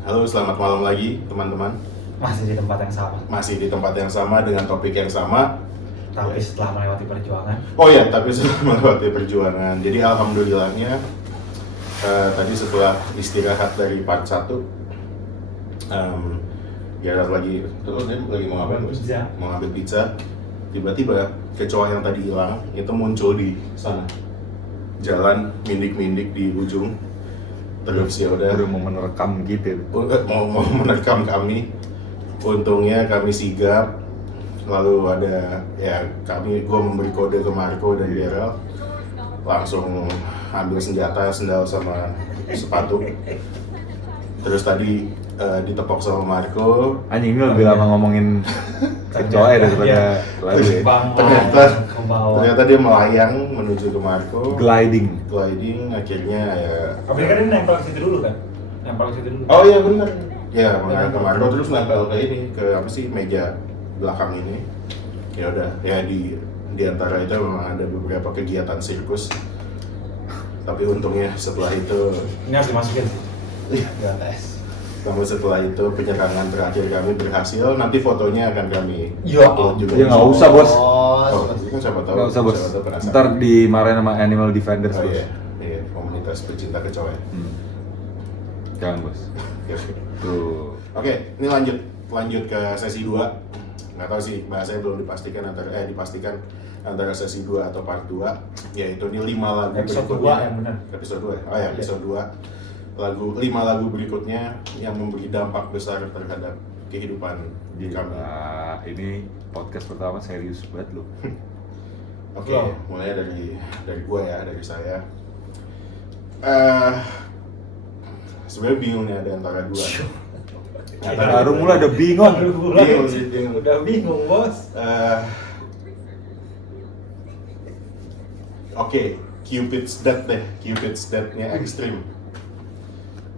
Halo, selamat malam lagi teman-teman. Masih di tempat yang sama, Masih di tempat yang sama dengan topik yang sama. tapi setelah melewati perjuangan. Oh ya, tapi setelah melewati perjuangan. Jadi alhamdulillahnya tadi setelah istirahat dari part 1 Gerard lagi mau ngapain? Pizza. Mau ngambil pizza. Tiba-tiba kecoa yang tadi hilang itu muncul di sana. Jalan mindik-mindik di ujung. Terus ya udah mau merekam gitu. mau menerkam kami. Untungnya kami sigap. Lalu ada gue memberi kode ke Marco dan Gerald, langsung ambil senjata, sendal sama sepatu. Terus tadi ditepok sama Marco. Anjing lu lebih lama ngomongin kecoa ya daripada lagu ya. Ternyata dia melayang menuju ke Marco. Gliding. Akhirnya ya. Tapi kan ini nempel ke situ dulu kan? Nempel ke situ dulu. Oh iya benar. Ya mengarah ke Marco terus nempel ke ini, ke apa sih, meja belakang ini. Ya udah, ya di antara itu memang ada beberapa kegiatan sirkus. Tapi untungnya setelah itu Ini harus dimasukin sih. Iya tes. namun setelah itu penyerangan terakhir kami berhasil. Nanti fotonya akan kami Ya, upload juga. ya nggak usah, Bos. Oh, itu kan siapa tahu. Nggak usah bos. Siapa tahu penasaran. Ntar dimarahin sama Animal Defenders Oh bos. iya, komunitas pecinta kecoa. Jangan bos. Tuh. Oke, ini lanjut ke sesi 2. Nggak tahu sih, bahasanya belum dipastikan antara sesi 2 atau part 2. Yaitu ini 5 lagu Episode berikutnya. 2 yang benar. Episode 2 ya? Oh ya, episode 2. 5 lagu berikutnya yang memberi dampak besar terhadap kehidupan kami. Nah, ini podcast pertama serius banget lu. Oke, mulai dari gue ya, dari saya. Sebenarnya bingung nih ada antara dua. Baru mulai ada bingung. Bingung. Udah bingung bos. Oke, Cupid's Death-nya Extreme.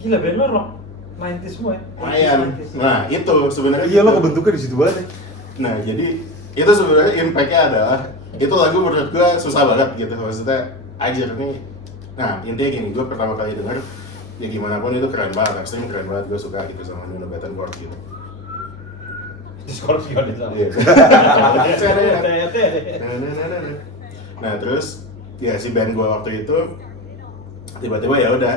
Gila band lo rock 90s semua ya? Lumayan. 90s. Nah, itu sebenarnya. Iya lo kebentuknya di situ banget ya. Nah, jadi itu sebenarnya impact-nya adalah itu lagu menurut gue susah banget gitu. Maksudnya ajar nih. Nah, intinya gini, gue pertama kali denger ya gimana pun itu keren banget, Extreme keren banget, gue suka gitu sama Nuno Bettencourt gitu. Scorpion itu. Iya. Nah, terus ya si band gue waktu itu tiba-tiba ya udah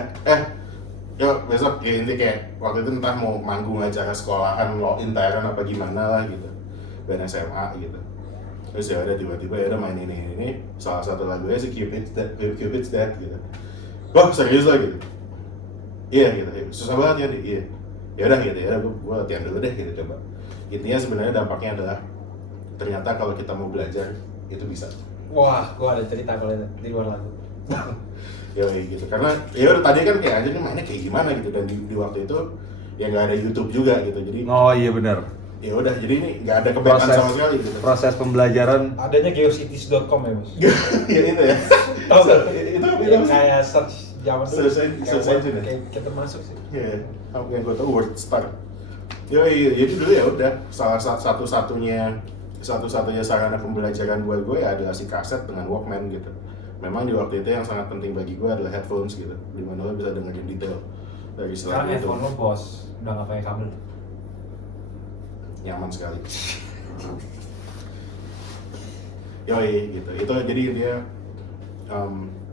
yuk besok ya inti kayak waktu itu entah mau manggung acara sekolahan lo intern apa gimana lah gitu, band SMA gitu. Terus ya udah tiba-tiba ya udah main ini salah satu lagunya si Cupid's Death gitu. Wah serius lah gitu. Iya gitu, susah banget ya iya. Ya udah gitu ya, gue latihan dulu deh gitu coba. Intinya sebenarnya dampaknya adalah ternyata kalau kita mau belajar itu bisa. Wah, gua ada cerita kalau itu di luar lagu. Ya gitu, karena ya udah tadi kan kayak aja nih mainnya kayak gimana gitu, dan di waktu itu ya nggak ada YouTube juga gitu, jadi Oh iya benar. ya udah jadi ini nggak ada kebaikan sama sekali gitu. Proses pembelajaran. Adanya geocities.com ya bos. Ya itu ya. Tahu nggak? Itu Yang kayak search zaman dulu. Search engine ya? Kayak kita masuk sih. Iya, apa yang gue tahu WordStar. Jadi dulu ya udah salah satu-satunya sarana pembelajaran buat gue ya adalah si kaset dengan Walkman gitu. Memang di waktu itu yang sangat penting bagi gue adalah headphones gitu, dimana lo bisa dengerin detail dari Sekarang selain itu. iPhone lo bos, udah nggak pakai kabel. Nyaman sekali. Gitu. Itu jadi dia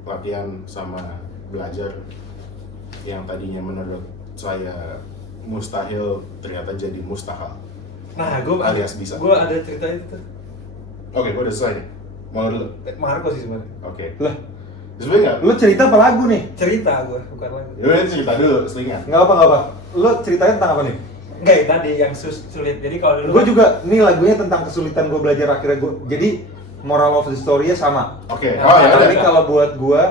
latihan sama belajar yang tadinya menurut saya mustahil ternyata jadi mustahil. Nah, gue Alias bisa. Gue ada cerita itu tuh. Oke, gue udah selesai nih. Mau dulu. Marco sih sebenarnya. Oke. Lah, Sebenarnya nggak? lu cerita apa lagu nih? Cerita gue, bukan lagu. Ya udah cerita dulu, selingan. Nggak apa. Lu ceritain tentang apa nih? Enggak, yang tadi yang sulit. Jadi kalau dulu Gue juga, nih lagunya tentang kesulitan gue belajar akhirnya gue. Jadi moral of the story-nya sama. Oke. Nah, Oh ya udah. Tapi kalau buat gue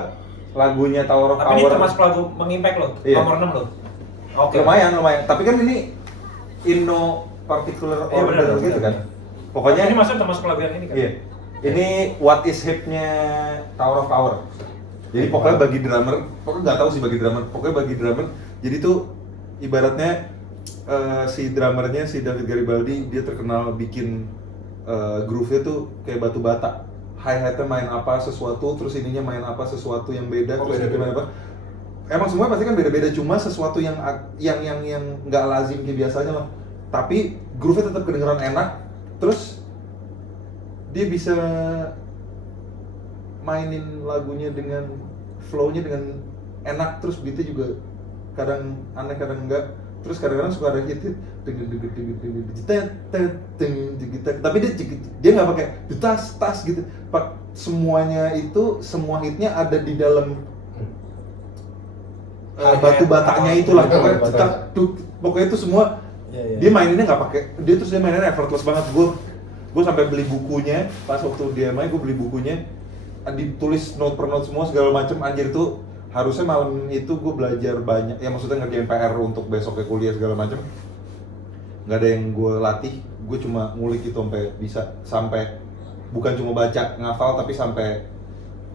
lagunya Tower of tapi ini Power termasuk lagu mengimpact lo, Iya. nomor 6 lo. Oke. lumayan. Tapi kan ini in no particular Iya, order benar, gitu benar. kan. Pokoknya Ini masuk termasuk lagu yang ini kan? Iya. Ini What Is Hip-nya Tower of Power. Jadi pokoknya bagi drummer, pokoknya nggak tahu sih bagi drummer. Jadi tuh ibaratnya si drummernya si David Garibaldi dia terkenal bikin groove-nya tuh kayak batu bata. Hi-hat-nya main apa sesuatu, terus ininya main apa sesuatu yang beda, Oh, terus beda-beda. ini main apa. emang semua pasti kan beda-beda, cuma sesuatu yang nggak lazim kayak biasanya lah. Tapi groove-nya tetap kedengeran enak, terus dia bisa mainin lagunya dengan flow-nya dengan enak, terus beatnya juga kadang aneh kadang enggak, terus kadang-kadang suka ada hit tapi dia nggak pakai tas gitu. Semuanya itu, semua hitnya ada di dalam batu batanya itulah, pokoknya itu semua. Dia maininnya nggak pakai, dia maininnya effortless banget. Gue sampai beli bukunya pas waktu dia main, gue beli bukunya, ditulis note per note semua segala macem. Anjir tuh harusnya malam itu gue belajar banyak, ya maksudnya ngerjain PR untuk besoknya kuliah segala macem. Nggak ada yang gue latih, gue cuma ngulik itu sampai bisa, sampai bukan cuma baca ngafal tapi sampai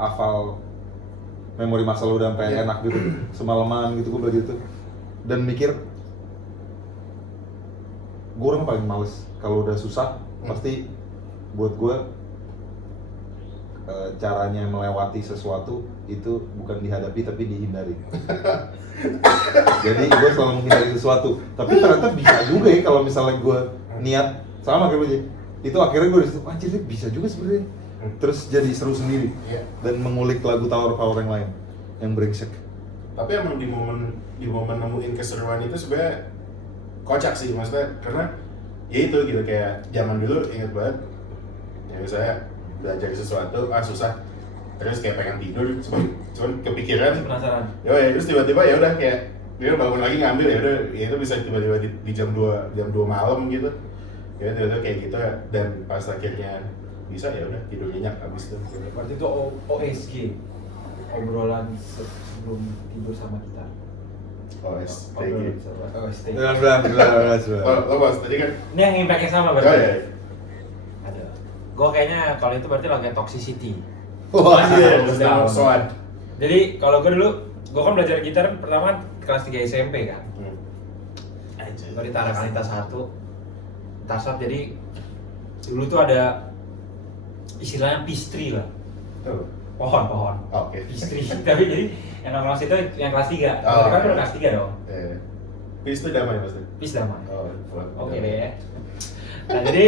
hafal memori masa lu udah sampai enak gitu. Semalaman gitu gue belajar itu dan mikir, gue orang paling males kalau udah susah. Pasti buat gue caranya melewati sesuatu itu bukan dihadapi tapi dihindari. Jadi gue selalu menghindari sesuatu, tapi ternyata bisa juga ya kalau misalnya gue niat sama kayak begini. Itu akhirnya gue disitu, anjir bisa juga sebenarnya. Terus jadi seru sendiri dan mengulik lagu Tower of Power yang lain yang brengsek. Tapi emang di momen nemuin keseruan itu sebenarnya kocak sih, maksudnya karena ya itu gitu, kayak zaman dulu inget banget ya, misalnya belajar sesuatu susah, terus kayak pengen tidur, cuman kepikiran, penasaran. Ya terus tiba-tiba ya udah kayak dia bangun lagi ngambil, ya udah ya itu bisa tiba-tiba di jam 2 malam gitu. Ya tiba-tiba kayak gitu, dan pas akhirnya bisa ya udah tidur nyenyak abis itu. Berarti itu OSG, obrolan sebelum tidur sama kita. OSTG. OSTG. Lo bos tadi kan? Ini yang impact-nya sama berarti. Oh, iya. Ada. Gue kayaknya kalau itu berarti lagu Toxicity. Wah, soan. Jadi kalau gue dulu, gue kan belajar gitar pertama kelas 3 SMP kan. Gue di Tarak Anita 1 Tasap, jadi dulu tuh ada istilahnya pistri lah. Pohon. Oke. Pistri. Tapi jadi yang kelas itu yang kelas 3. Berarti kan udah kelas 3 dong. Pis itu damai pasti. Pis damai. Oke damai. deh. Nah jadi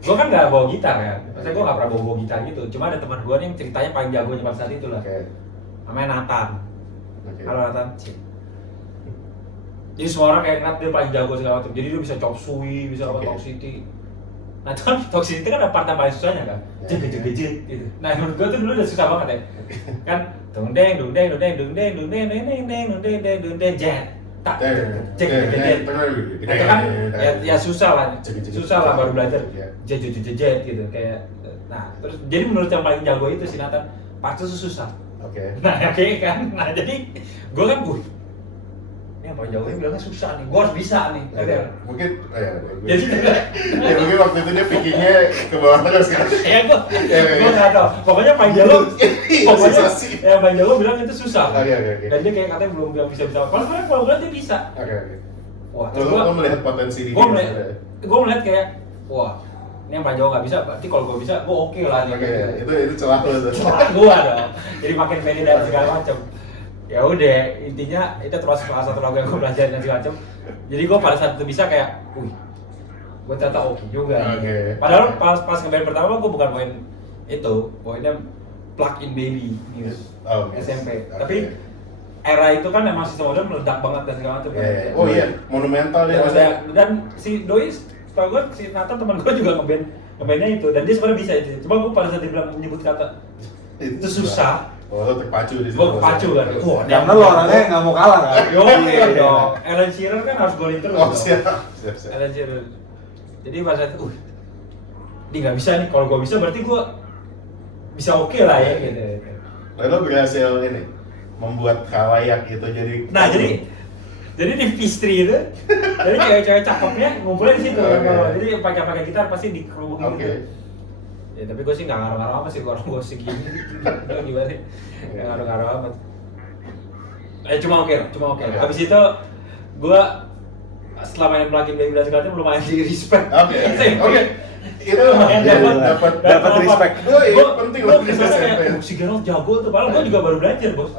gue kan nggak bawa gitar kan. Maksudnya gue nggak pernah bawa gitar gitu. Cuma ada teman gue nih yang ceritanya paling jagonya pada saat itu lah. Namanya Nathan. Halo Nathan. Jadi semua orang kayak Nat, dia paling jago segala macam. Jadi dia bisa chop suey, bisa apa Toxicity. Nah itu kan Toxicity kan ada part yang paling susahnya kan. Jeg gitu. Nah menurut gue tuh dulu udah susah banget ya. Kan dung deng jet. Tak cek. Itu kan ya susah lah baru belajar jet gitu kayak. Nah terus jadi menurut yang paling jago itu si Nathan, part itu susah. Nah oke kan. Nah jadi gue kan ini yang paling jagonya bilangnya susah nih, gue harus bisa nih. Mungkin mungkin waktu itu dia pikirnya ke bawah terus kan. Gue nggak tahu. Pokoknya paling jago yang paling jago bilang itu susah. Dan dia kayak katanya belum bilang bisa. Kalau sebenarnya kalau gue dia bisa. Wah, lo melihat potensi di dia. Gue melihat kayak, wah, ini yang paling jago nggak bisa, berarti kalau gue bisa, gue oke lah. Itu celah lo tuh. Celah gue dong. Jadi makin pede dan segala macam. Ya udah, intinya itu terus salah satu lagu yang gue belajar dan segala macam. Jadi gue pada saat itu bisa kayak, gue ternyata oke juga. Padahal pas ngeband pertama gue bukan main itu, poinnya Plug In Baby News SMP. Tapi era itu kan emang sistem modern meledak banget dan segala macam. Oh iya, monumental ya. Dan si Doi, tau gue si Nathan teman gue juga ngebandnya itu, dan dia sebenarnya bisa itu. Cuma gue pada saat dia bilang menyebut kata itu susah. Oh, lo terpacu di situ. Gue terpacu kan. Karena lo orangnya nggak mau kalah kan? Iya dong. Alan Shearer kan harus golin terus. Oh siap. Alan Shearer. Jadi pas itu, ini nggak bisa nih. Kalau gue bisa berarti gue bisa oke lah ya gitu. Lalu berhasil ini membuat khalayak gitu jadi. Nah jadi di pistri itu, jadi cewek-cewek cakepnya ngumpulnya di situ. Jadi pakai gitar pasti dikerubungin gitu. Ya tapi gue sih nggak ngaruh-ngaruh apa sih, orang gue segini gimana? Nggak ngaruh-ngaruh amat. Cuma oke. Habis itu gue setelah main Plug In Baby dan segala macam lumayan di respect. Oke. Itu dapat respect. Itu penting loh. Gue kesana kayak si Gerald jago tuh, padahal gue juga baru belajar bos.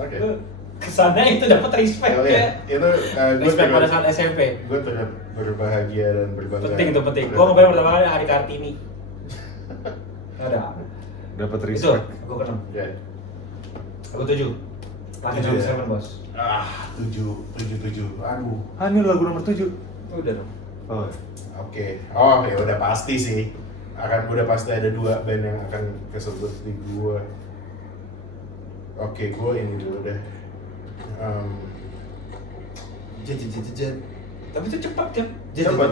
kesana itu dapat respect Oh, ya. iya. Itu gue Respect pada saat SMP. Gue turut berbahagia dan berbangga. Penting itu penting. Gua ngobrol pertama kali Ari Kartini. Ada. Dapat Itu respect. gua kenal. Ya. Aku 7. Lagi 7 nomor ya? 7 bos. 7. Aduh. Ah, ini lagu nomor 7. Udah dong. Oh. Oke. Oh, ya udah pasti sih. Udah pasti ada 2 band yang akan kesebut di gua. Oke, gua ini dulu deh. Jet. Tapi itu cepat kan? Cepet.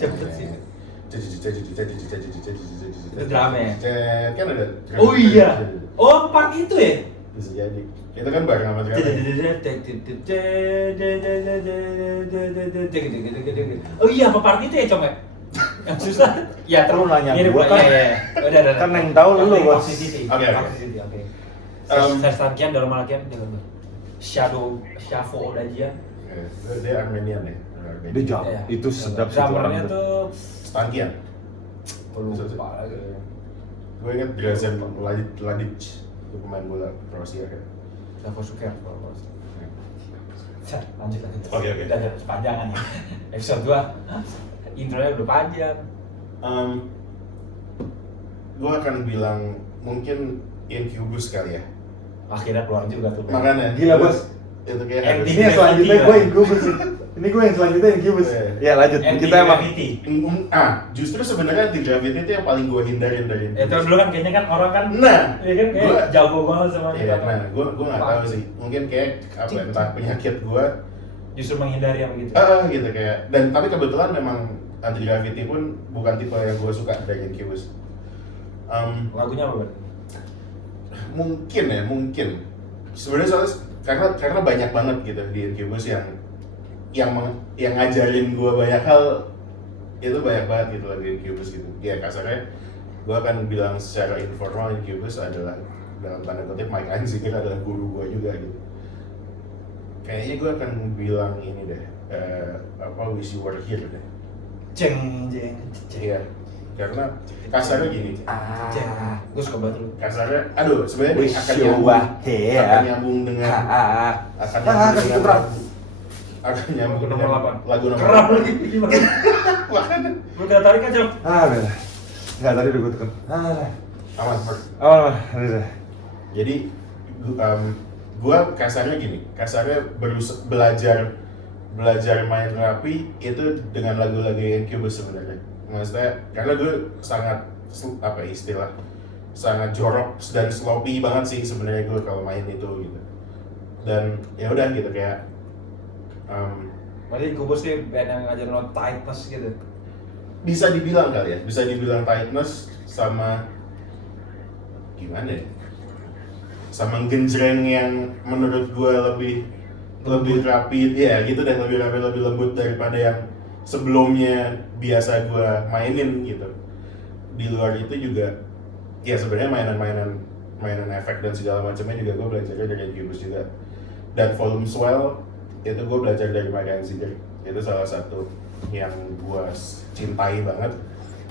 Cepet sih. Itu drama ya? Kan ada. Oh iya. Oh, part itu ya? Bisa jadi. Itu kan bareng sama drama. Oh iya, apa part itu ya, Cong? Yang susah? Ya, Lu nanya mirip gua lah. kan. Iya. Udah. Kan yang tahu lu, Bos. Oke. Oke. Saya starkian dalam malakian Shadow Dajian. Dia Armenian ya. Dia jauh. Iya. Itu sedap sih tuh Drummernya orang. tuh Stankian. lupa lagi. Gue inget Drazen Ladic, itu pemain bola Kroasia kan. Savo Suker kalau lanjut. Oke. Udah sepanjangan ya. Episode 2 intronya udah panjang. Gue akan bilang mungkin Incubus kali ya. Akhirnya keluar juga tuh. Makanya Gila, Bos. Itu kayak Ending. Ini yang selanjutnya gue Incubus sih. Ini gue yang selanjutnya Incubus. Iya. Ya lanjut. Kita emang justru sebenarnya di Gravity itu yang paling gue hindarin dari Itu dulu kan kayaknya kan orang kan Nah, ya kan kayak gua- jago banget sama iya, kita. nah, gue nggak tahu sih. Mungkin kayak apa entah penyakit gue, Justru menghindari yang begitu. gitu kayak. Dan tapi kebetulan memang Anti Gravity pun bukan tipe yang gue suka dari Incubus. Lagunya apa, Bang? Mungkin sebenarnya soalnya karena banyak banget gitu di Incubus yang ngajarin gue banyak hal, itu banyak banget gitu loh di Incubus gitu. Ya kasarnya gue akan bilang secara informal Incubus adalah dalam tanda kutip Mike Einziger adalah guru gue juga gitu. Kayaknya gue akan bilang ini deh, Wish You Were Here deh. Jeng. Iya, karena kasarnya gini. Gue suka banget lu. Kasarnya, aduh sebenarnya Wish akan you nyambung, were here. akan nyambung dengan akan nyambung dengan akan nyambung Lagu dengan nomor 8. lagu nomor Kerap 8. lagi. Makanya Lu kena tarik aja. udah. Enggak tadi udah gue tekan. aman. Udah. Jadi gua kasarnya gini, belajar main rapi itu dengan lagu-lagu Incubus sebenarnya. Maksudnya karena gue sangat sangat jorok dan sloppy banget sih sebenarnya gue kalau main itu gitu. Dan ya udah gitu kayak Berarti Kubus nih band yang ngajarin lo tightness gitu. bisa dibilang kali ya, bisa dibilang tightness sama gimana ya? Sama genjreng yang menurut gue lebih rapi, ya gitu deh, lebih rapi, lebih lembut daripada yang sebelumnya biasa gue mainin gitu. Di luar itu juga, ya sebenarnya mainan efek dan segala macamnya juga gue belajarnya dari Incubus juga. Dan volume swell itu gue belajar dari Mike Einziger. Itu salah satu yang gue cintai banget,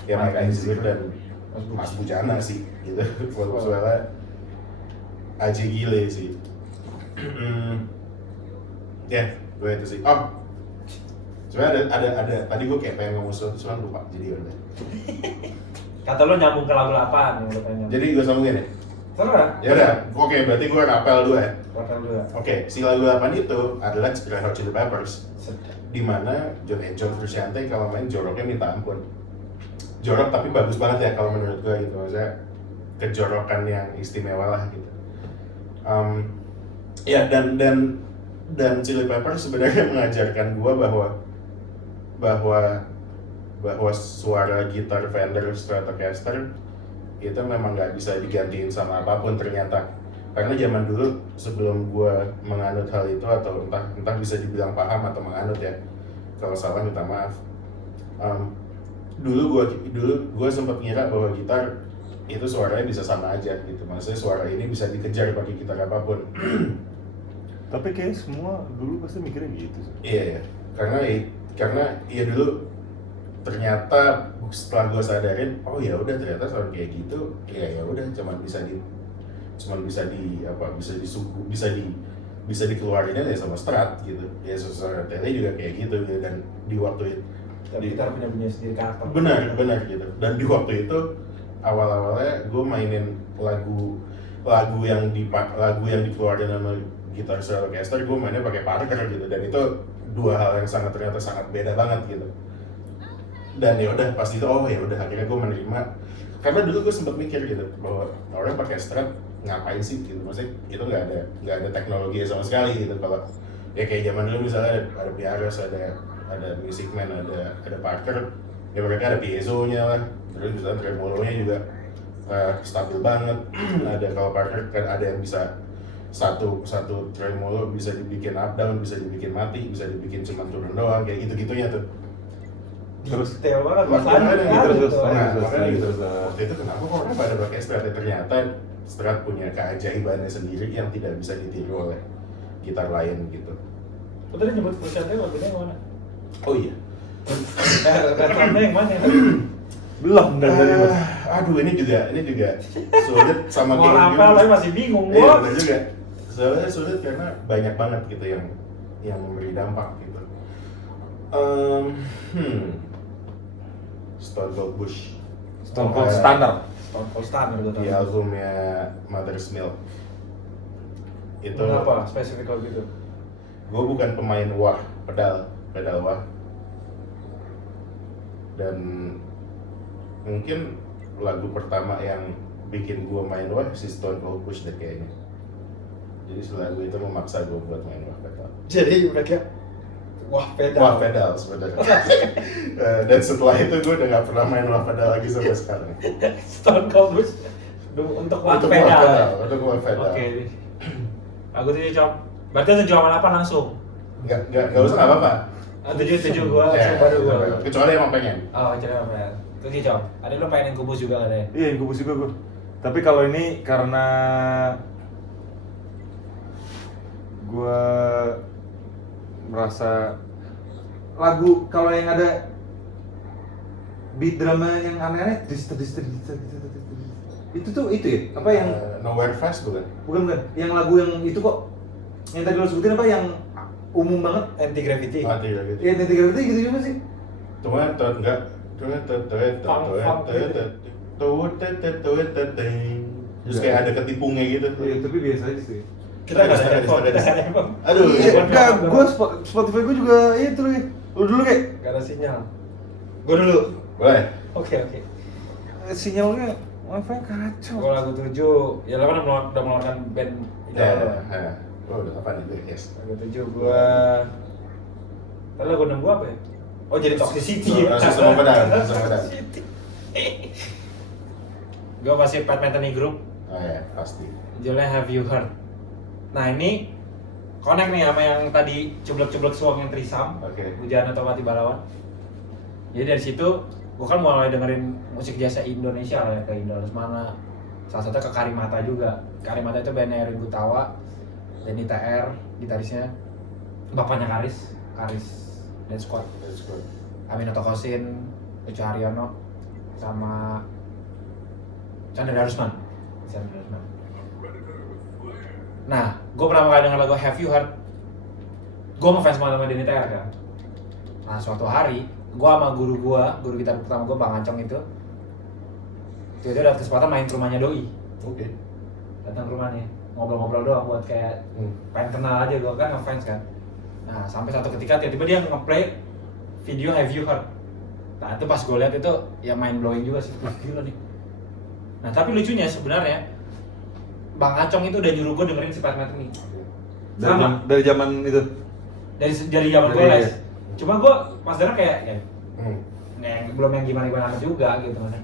ya Mike Einziger dan Mas Bujana sih gitu. Volume swellnya aja gile sih. Ya, gue itu sih. Oh, sebenarnya ada tadi gue kayak pengen ngomong sesuatu, cuman lupa jadi udah. Kata lo nyambung ke lagu 8 yang lo pengen. Jadi gue sambungin ya. Terus Ya udah, oke, berarti gue rapel dulu ya. Rapel dulu ya. Oke, si lagu 8 itu adalah Red Hot Chili Peppers, Sedap. di mana John Frusciante kalau main joroknya minta ampun. Jorok tapi bagus banget ya kalau menurut gue gitu, maksudnya kejorokan yang istimewa lah gitu. Ya dan Chili Peppers sebenarnya mengajarkan gue bahwa suara gitar Fender Stratocaster itu memang nggak bisa digantiin sama apapun ternyata. Karena zaman dulu sebelum gue menganut hal itu atau entah bisa dibilang paham atau menganut ya, kalau salah minta maaf. Dulu gue sempat ngira bahwa gitar itu suaranya bisa sama aja gitu, maksudnya suara ini bisa dikejar pakai gitar apapun. Tapi kayaknya semua dulu pasti mikirnya gitu sih. Iya, karena dulu ternyata setelah gue sadarin, oh ya udah ternyata sound kayak gitu, ya udah cuman bisa dikeluarin aja sama Strat gitu. Ya Suara Tele juga kayak gitu dan di waktu itu Gitar punya sendiri karakter. benar gitu. Dan di waktu itu awalnya gue mainin lagu yang dikeluarin sama gitar Strat Orchestra, gue mainnya pakai Parker gitu, dan itu dua hal yang ternyata sangat beda banget gitu. Dan ya udah pas itu akhirnya gue menerima, karena dulu gue sempat mikir gitu bahwa orang pakai Strat ngapain sih gitu, maksudnya itu nggak ada teknologi sama sekali gitu. Kalau ya kayak zaman dulu misalnya ada Piaros, ada Music Man, ada Parker, ya mereka ada piezo-nya lah, terus misalnya tremolo-nya juga stabil banget. Kalau Parker kan ada yang bisa satu tremolo bisa dibikin up down, bisa dibikin mati, bisa dibikin cuma turun doang, kayak gitu-gitunya tuh. Terus Detail banget terus Makanya gitu. Waktu itu kenapa kok orang pada pakai Strat? Ternyata Strat punya keajaibannya sendiri yang tidak bisa ditiru oleh gitar lain gitu. Lu tadi nyebut Frusciante lagunya yang mana? Oh iya. Referennya yang mana? belum dari Mas. Aduh ini juga sulit sama Mau kayak apa tapi masih bingung Iya gua. benar juga. Soalnya sulit karena banyak banget gitu yang memberi dampak gitu. Stone Cold Bush. Stone Cold Standard. Stone Cold Standard gitu. Di albumnya Mother's Milk. Itu Kenapa spesifik kalau gitu? gue bukan pemain pedal wah, dan mungkin lagu pertama yang bikin gue main wah si Stone Cold Bush deh kayaknya. Jadi lagu itu memaksa gue buat main wah pedal. Jadi mereka wah pedal Sebenarnya. Dan setelah itu gue udah gak pernah main wah pedal lagi sampai sekarang. Stone Cold Bush untuk wah pedal. Untuk wah pedal. Oke. Aku tujuh com. Berarti tujuh sama 8 langsung. Nggak usah, nggak apa-apa. Tujuh gua baru gua. Kecuali emang pengen. Oh, jadi apa ya? Tujuh com. Ada lo pengen kubus juga kan ya? Iya, Incubus juga gue. Tapi kalau ini karena gue merasa lagu kalau yang ada beat drama yang aneh-aneh itu ya? Apa yang Nowhere Fast bukan? bukan yang lagu yang itu kok yang tadi lo sebutin apa yang umum banget? Anti gravity. Mati lah gitu. Ya Nanti Gravity gitu juga sih. Tuan enggak. Terus kayak ada ketipungnya gitu. Iya, tapi biasa aja sih. Kita nggak ada handphone. Kita nggak ada handphone. Aduh, Iya, enggak, gue Spotify gue juga itu lagi. Lu dulu kayak Nggak ada sinyal. Gua dulu. boleh. Oke. sinyalnya wifi kacau. Gua lagu 7. Ya lo kan udah mengeluarkan band itu. Ya. Oh, udah apa nih? Yes. Lagu 7 gua. Tadi lagu 6 gua apa ya? Oh jadi Toxicity ya? Sama pedal. Gua masih Pat Metheny Group. Oh ya, pasti. Judulnya Have You Heard. Nah ini connect nih sama yang tadi cublek-cublek suang yang trisam. Oke. Hujan atau Mati Balawan. Jadi dari situ gua kan mulai dengerin musik jazz Indonesia lah ya, ke Indo Lesmana. Salah satunya ke Karimata juga. Karimata itu bandnya Ringo Tawa, Denny TR, gitarisnya bapaknya Karis dan Squad. That's good. Aminata Kosin, Ucu Haryono, sama Chandra Darusman. Nah, gue pertama kali denger lagu Have You Heard, gue ngefans banget sama Denny TR kan. Nah, suatu hari, gue sama guru gitar pertama gue, Bang Ancong itu dapat kesempatan main ke rumahnya Doi. Oke. Datang ke rumahnya, ngobrol-ngobrol doang buat kayak pengen kenal aja, gue kan ngefans kan. Nah, sampai satu ketika tiba-tiba dia nge-play video Have You Heard. Nah, itu pas gue lihat itu ya mind blowing juga sih, wah gila nih. Nah, tapi lucunya sebenarnya Bang Acong itu udah nyuruh gue dengerin si Pat Metheny. Sama. Dari zaman itu. Dari zaman gue les. Cuma gue pas denger kayak belum yang gimana amat juga gitu kan.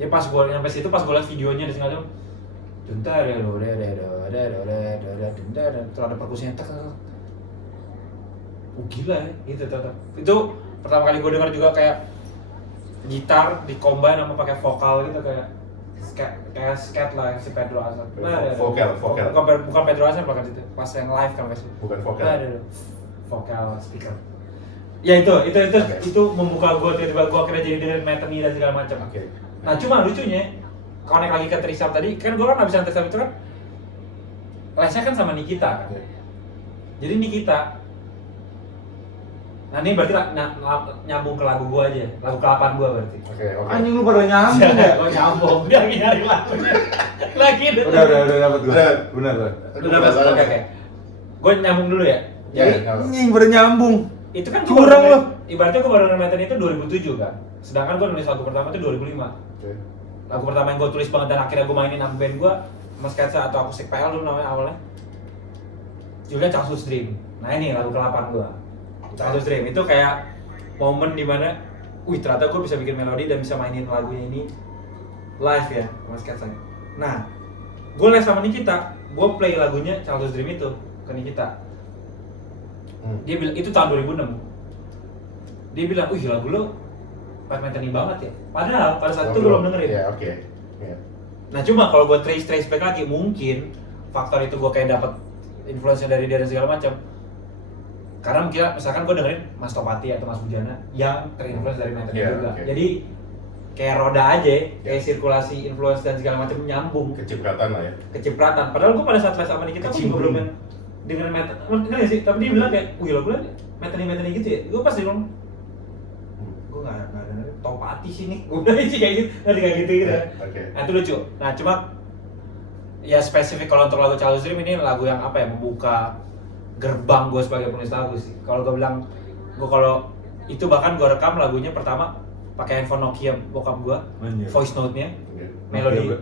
Ya pas gue nyampe situ, pas gue liat videonya di segala macam, terus ada perkusinya gila ya, gitu tetap. Itu pertama kali gue dengar juga kayak gitar di-combine sama pakai vokal gitu kayak scat lah si Pedro Aznar. Vokal. Bukan Pedro Aznar bahkan itu pas yang live kan pasti. Bukan vokal. Vokal speaker. Ya itu membuka gue tiba-tiba gue akhirnya jadi dengerin Metheny dan segala macam. Oke. Nah cuma lucunya connect lagi ke Trisam tadi, kan gue kan abisan Trisam itu kan lesnya kan sama Nikita kan. Jadi Nikita, nah ini berarti nyambung ke lagu gue aja, lagu ke-8 gue berarti. Oke. Anjing lu pada nyambung ya? Oh nyambung, dia lagi nyari lagunya. Lagi Udah dapat gue. Udah. Benar. Udah dapat. Oke. Gue nyambung dulu ya. Jadi Anjing pada nyambung. itu kan Curang lo. Ibaratnya gue baru nonton itu 2007 kan. Sedangkan gue nulis lagu pertama itu 2005. Oke. Lagu pertama yang gue tulis banget dan akhirnya gue mainin sama band gue, sama sketsa atau akustik PL dulu namanya awalnya. Judulnya Childhood Dream. Nah ini lagu ke-8 gue. Childhood Dream itu kayak momen dimana, wih ternyata gue bisa bikin melodi dan bisa mainin lagunya ini live ya sama sketsa. Nah, gue les sama Nikita, gue play lagunya Childhood Dream itu ke Nikita. Dia bilang itu tahun 2006. Dia bilang, wih lagu lo Pat Metheny banget ya. Padahal pada saat itu gue belum dengerin. Iya, oke. Iya. Nah cuma kalau gue trace back lagi, mungkin faktor itu gue kayak dapet influence dari dia dan segala macam. Karena mungkin misalkan gue dengerin Mas Topati atau Mas Bujana yang terinfluence dari Metheny juga. Okay. Jadi kayak roda aja, kayak sirkulasi influence dan segala macam nyambung. Kecipratan lah ya. Kecipratan. Padahal gue pada saat les sama Nikita gue juga belum dengerin Metheny. Ngerti sih? Tapi dia bilang kayak, wih lagu Metheny gitu ya. Gue pasti bilang, gue nggak dengerin Topati sih nih. Gue bilang sih kayak gitu, ngerti kayak gitu gitu. Oke. Nah itu lucu. Nah cuma ya spesifik kalau untuk lagu Childhood Dream ini lagu yang apa ya, membuka gerbang gue sebagai penulis lagu sih. Kalau gue bilang, gue kalau itu bahkan gue rekam lagunya pertama pakai handphone Nokia bokap gue, voice note-nya, melodi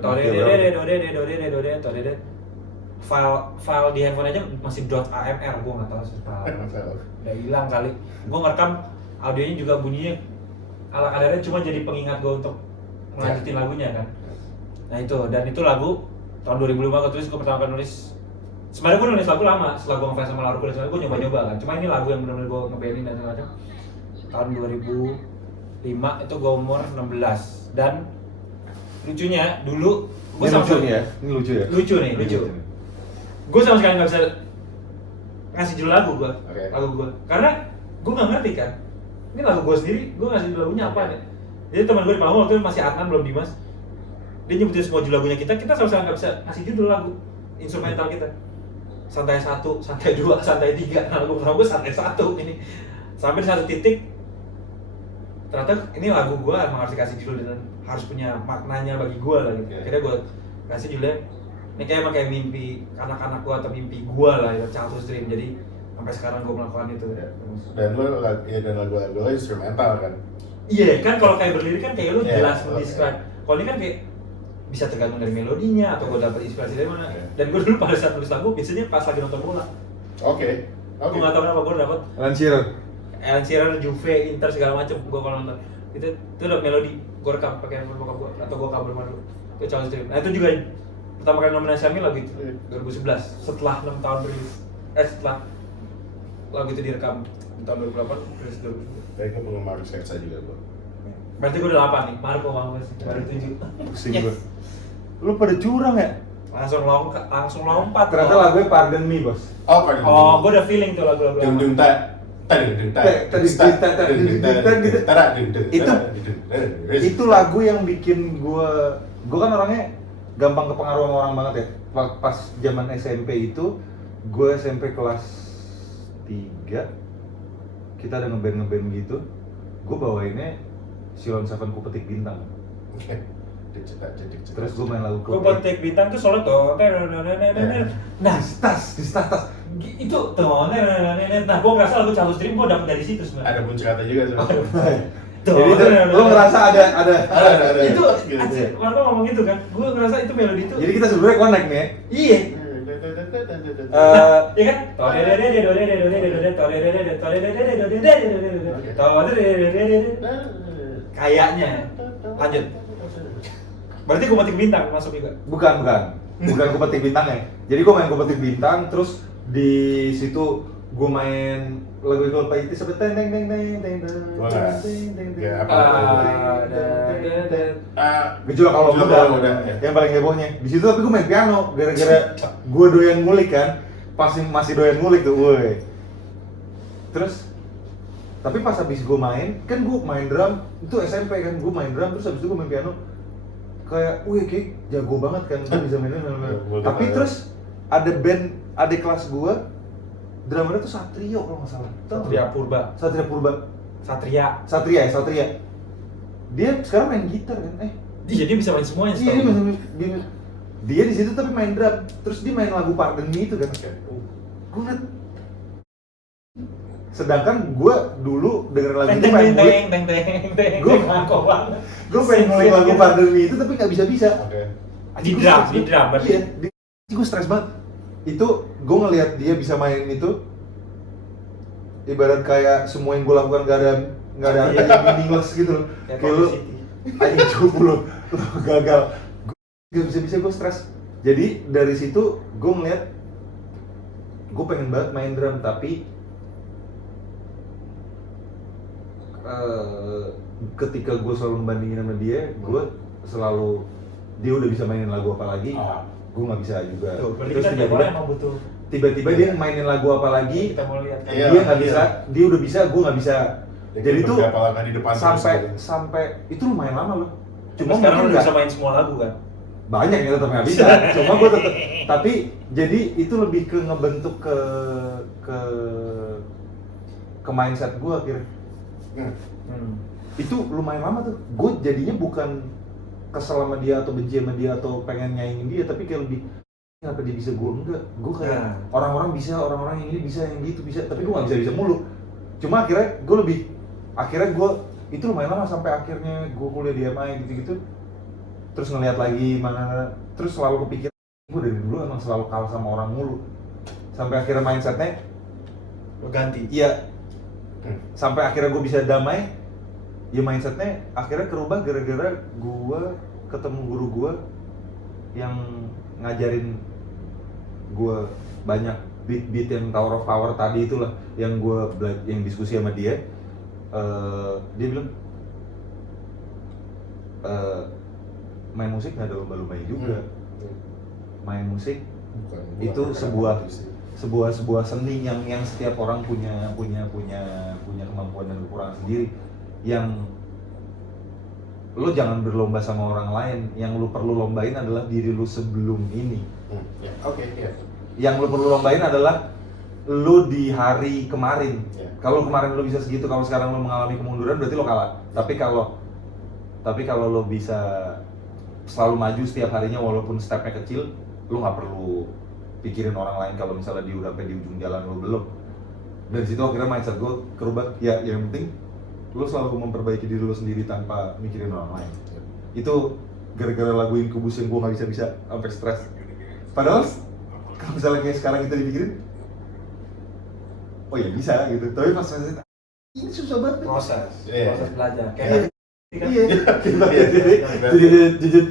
file di handphone aja masih .amr, gue nggak tahu sih, udah hilang kali. Gue ngerekam audionya juga bunyinya ala kadarnya cuma jadi pengingat gue untuk melanjutin lagunya kan. Nah itu, dan itu lagu tahun 2005 gue tulis, gue pertama kali nulis. Sebenarnya gue nulis lagu lama, setelah gue ngefans sama Laru Kulis, gue nyoba-nyoba kan. Cuma ini lagu yang benar-benar gue ngebanding dan segala macam. Tahun 2005 itu gue umur 16. Dan lucunya dulu gue sama lucu nih ya. Ini lucu ya. Lucu. Gue sama sekali nggak bisa ngasih judul lagu gue, lagu gue, karena gue nggak ngerti kan. Ini lagu gue sendiri, gue ngasih judul lagunya apa nih? Jadi teman gue di Palembang waktu itu masih Adnan, belum Dimas. Dia nyebutin semua judul lagunya kita sama sekali nggak bisa ngasih judul lagu instrumental kita. Santai 1, santai 2, santai 3. Nah lagu pertama gue santai 1 ini. Sampai di satu titik ternyata ini lagu gue emang harus dikasih judul dan harus punya maknanya bagi gue lah gitu. Akhirnya gue kasih judulnya ini kayak mimpi anak-anak gue atau mimpi gue lah ya, Childhood Dream. Jadi sampai sekarang gue melakukan itu ya. Dan lagu-lagu lo instrumental kan? Iya kan, kalau kayak berdiri kan kayak lu jelas mendescribe. Kalau ini kan kayak bisa tergantung dari melodinya atau gue dapet inspirasi dari mana. Dan gue dulu pada saat nulis lagu biasanya pas lagi nonton bola. Oke. Gue nggak tahu kenapa gue dapet Alan Shearer, Juve, Inter segala macem. Gue kalau nonton itu udah melodi gue rekam pakai handphone bokap gue atau gue kabel mana dulu. Itu Childhood Dream. Nah itu juga pertama kali nominasi Grammy lagu itu 2011 setelah 6 tahun beriris. Setelah lagu itu direkam di tahun 2008 beriris 2009. Kayak gue penggemar sketsa juga gue. Berarti gue udah 8 nih, Marco Mangos baru 7. Pusing gue. Lu pada curang ya? Langsung lompat. Ternyata lagunya Pardon Me, Bos. Oh, gue udah feeling tuh lagu-lagu. Itu lagu yang bikin gue kan orangnya gampang kepengaruh sama orang banget ya. Pas zaman SMP itu, gue SMP kelas 3 kita ada ngeband gitu. Gue bawainnya Silon Seven Ku Petik Bintang. Terus gue main lagu Ku Petik Bintang tuh solo tuh. Nah, tas. itu tuh. Nah, gue ngerasa lagu Childhood Dream gue dapet dari situ sebenarnya. Ada muncrat juga sebenarnya. Jadi lo ngerasa ada itu gitu. Marco ngomong gitu kan. Gue ngerasa itu melodi itu. Jadi kita sebenarnya connect nih. Iya. Iya kan? Kayaknya. Lanjut. Berarti Ku Petik Bintang masuk juga? Bukan Ku Petik Bintang ya. Jadi gue main Ku Petik Bintang, terus di situ gue main lagu Coldplay itu seperti teng. Gejolak kalau muda. Yang paling hebohnya. Di situ tapi gue main piano gara-gara gue doyan ngulik kan. Masih doyan ngulik tuh, woi. Terus tapi pas habis gue main, kan gue main drum, itu SMP kan, gue main drum terus habis itu gue main piano. kayak, wih kayak jago banget kan, dia bisa mainin. Betul. Tapi terus ada band adik kelas gua, drummernya tuh Satrio kalau nggak salah. Tahu Satria nggak? Purba. Satria Purba. Satria. Dia sekarang main gitar kan? Dia bisa main semuanya Iya, dia di situ tapi main drum. Terus dia main lagu Pardon Me itu kan. Oke. Gue ngeliat. Sedangkan gue dulu dengerin lagu Teng itu teng pengen ngulik. teng teng teng teng. Gue pengen ngulik lagu Pardon Me itu tapi nggak bisa. Oke. Di drum berarti. Iya, gue stres banget. Itu gue ngelihat dia bisa main itu. Ibarat kayak semua yang gue lakukan nggak ada artinya, meaningless gitu loh. Ya, Kayak lu, aja coba lu gagal. Gak bisa gue stres. Jadi dari situ gue ngeliat gue pengen banget main drum tapi ketika gue selalu membandingin sama dia, gue selalu dia udah bisa mainin lagu apa lagi, gue nggak bisa juga. Tuh, berarti Terus kita tiba-tiba emang butuh. tiba-tiba dia mainin lagu apa lagi, Kita mau lihat. Iya. dia nggak bisa, dia udah bisa, gue nggak bisa. Jadi tuh beberapa langkah di depan sampai itu lumayan lama loh. Cuma sekarang mungkin udah nggak- bisa main semua lagu kan? banyak yang tetap nggak bisa. Cuma gue tetap, tapi jadi itu lebih ke ngebentuk ke mindset gue akhirnya. Itu lumayan lama tuh. Gue jadinya bukan kesel sama dia atau benci sama dia atau pengen nyaingin dia, tapi kayak lebih kenapa dia bisa gue enggak. Gue kayak orang-orang bisa, orang-orang yang ini bisa, yang gitu bisa, tapi gue nggak bisa mulu. Cuma akhirnya gue itu lumayan lama sampai akhirnya gue kuliah di MI gitu-gitu. Terus ngeliat lagi mana, terus selalu kepikiran gue dari dulu emang selalu kalah sama orang mulu. Sampai akhirnya mindsetnya Ganti. iya. Sampai akhirnya gue bisa damai. Ya mindsetnya akhirnya kerubah gara-gara gue ketemu guru gue yang ngajarin gue banyak beat yang Tower of Power tadi itulah yang yang diskusi sama dia. Dia bilang main musik nggak ada lomba-lombanya juga. Main musik itu sebuah seni yang setiap orang punya kemampuan dan kekurangan sendiri. Yang lo jangan berlomba sama orang lain, yang lo perlu lombain adalah diri lo sebelum ini. Oke. Yang lo perlu lombain adalah lo di hari kemarin. Kalau kemarin lo bisa segitu, kalau sekarang lo mengalami kemunduran, berarti lo kalah. Tapi kalau lo bisa selalu maju setiap harinya walaupun stepnya kecil, lo nggak perlu pikirin orang lain kalau misalnya dia udah sampai di ujung jalan lo belum. Dari situ akhirnya mindset gue kerubah. Ya yang penting lo selalu memperbaiki diri lo sendiri tanpa mikirin orang lain. Itu gara-gara lagu Incubus yang gue nggak bisa sampai stres. Padahal kalau misalnya kayak sekarang kita dipikirin, oh ya bisa gitu. Tapi pas ini susah banget. Proses belajar. Iya.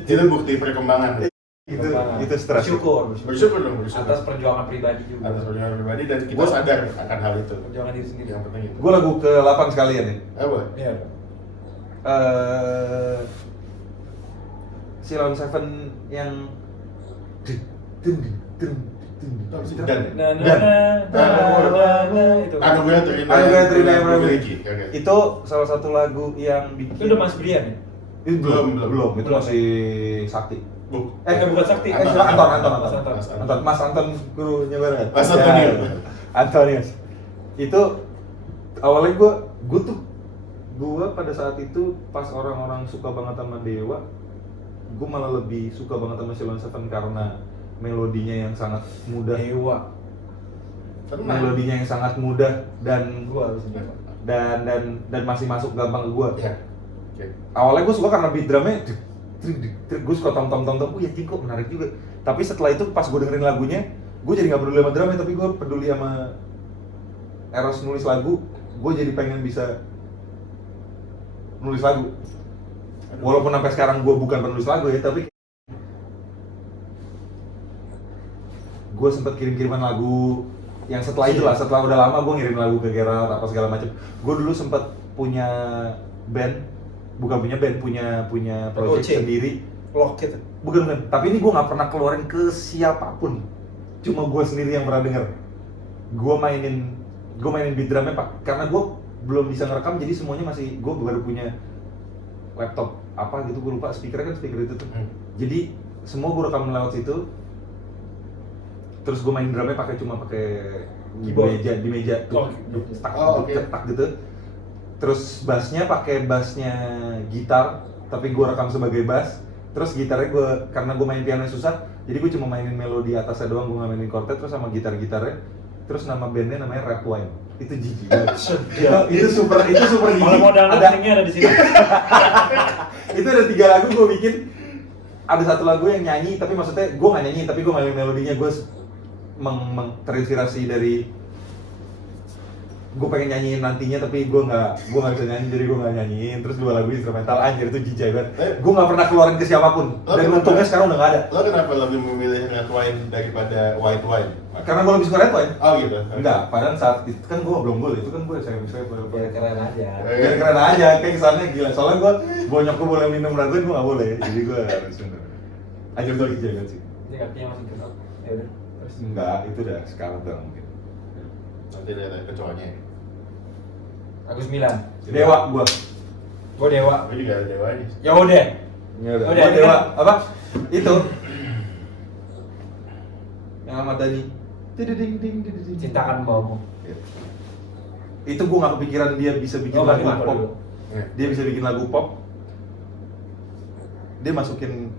Itu bukti perkembangan. Itu stres. Bersyukur dong. Atas perjuangan pribadi juga. Atas perjuangan pribadi dan kita sadar akan hal itu. Perjuangan diri sendiri. Yang penting itu. Gue lagu ke-8 sekalian nih. Apa? Iya. Silon Seven yang Itu. Anugerah Terindah yang Memiliki. Oke. itu salah satu lagu yang bikin. Itu udah Mas Brian ya? Itu belum. Itu masih Sakti. Bukan Sakti. Anton. Mas Anton gurunya bareng. Mas Antonio. Antonius. Itu awalnya gue pada saat itu pas orang-orang suka banget sama Dewa, gue malah lebih suka banget sama Silon Seven karena melodinya yang sangat mudah. Dewa. Melodinya yang sangat mudah dan Gua harus sendiri. dan masih masuk gampang ke gue. Iya. Oke. Awalnya gue suka karena beat drumnya, gue suka tom, ya kok menarik juga. Tapi setelah itu pas gue dengerin lagunya, gue jadi nggak peduli sama drumnya, tapi gue peduli sama Eros nulis lagu. Gue jadi pengen bisa nulis lagu. Walaupun sampai sekarang gue bukan penulis lagu ya, tapi gue sempet kirim-kiriman lagu yang setelah itulah, setelah udah lama gue ngirim lagu ke Geralt apa segala macam. Gue dulu sempet punya band, punya project sendiri. Locket. Bukan, tapi ini gue nggak pernah keluarin ke siapapun, cuma gue sendiri yang pernah denger. Gue mainin beat drumnya pak, karena gue belum bisa ngerekam, jadi semuanya masih gue baru punya laptop apa gitu, gue lupa, speakernya kan speaker itu tuh. Jadi semua gue rekam lewat situ. Terus gue main drumnya pakai keyboard di meja tuh, cetak gitu. Terus bassnya pakai bassnya gitar, tapi gue rekam sebagai bass. Terus gitarnya karena gue main piano susah, jadi gue cuma mainin melodi atasnya doang, gue nggak mainin chordnya. Terus sama gitarnya. Terus nama bandnya namanya Red Wine. Itu jijik banget. itu super jijik. Kalau modal linknya ada di sini. Itu ada 3 lagu gue bikin. Ada 1 lagu yang nyanyi, tapi maksudnya gue nggak nyanyi, tapi gue mainin melodinya. Gue terinspirasi dari gue pengen nyanyiin nantinya, tapi gue nggak bisa nyanyi, jadi gue nggak nyanyiin. Terus 2 lagu instrumental, anjir itu jijik banget. Gue nggak pernah keluarin ke siapapun, dan untungnya sekarang udah nggak ada. Lo kenapa lebih memilih Red Wine daripada White Wine? Karena gue lebih suka Red Wine. Oh gitu? Enggak, padahal saat itu kan gue belum boleh, itu kan gue saya Biar keren aja. biar keren aja, kayak kesannya gila. Soalnya gue bonyok gue boleh minum Red Wine, gue nggak boleh, jadi gue harus minum. Anjir itu jijik banget sih. Ini artinya masih kenal. Ya udah. Terus Enggak, itu udah sekarang doang mungkin. Nanti lihat kecoanya. aku 9. Dewa gue. Gue Dewa. Gue juga ada dewanya. Ya udah. Ya udah. Udah, Gua Dewa kan? apa? Itu. Yang Ahmad Dhani. Ding. Cintakan bawahmu. Itu gue nggak kepikiran dia bisa bikin Oh, lagu berarti pop. dulu. Dia bisa bikin lagu pop. Dia masukin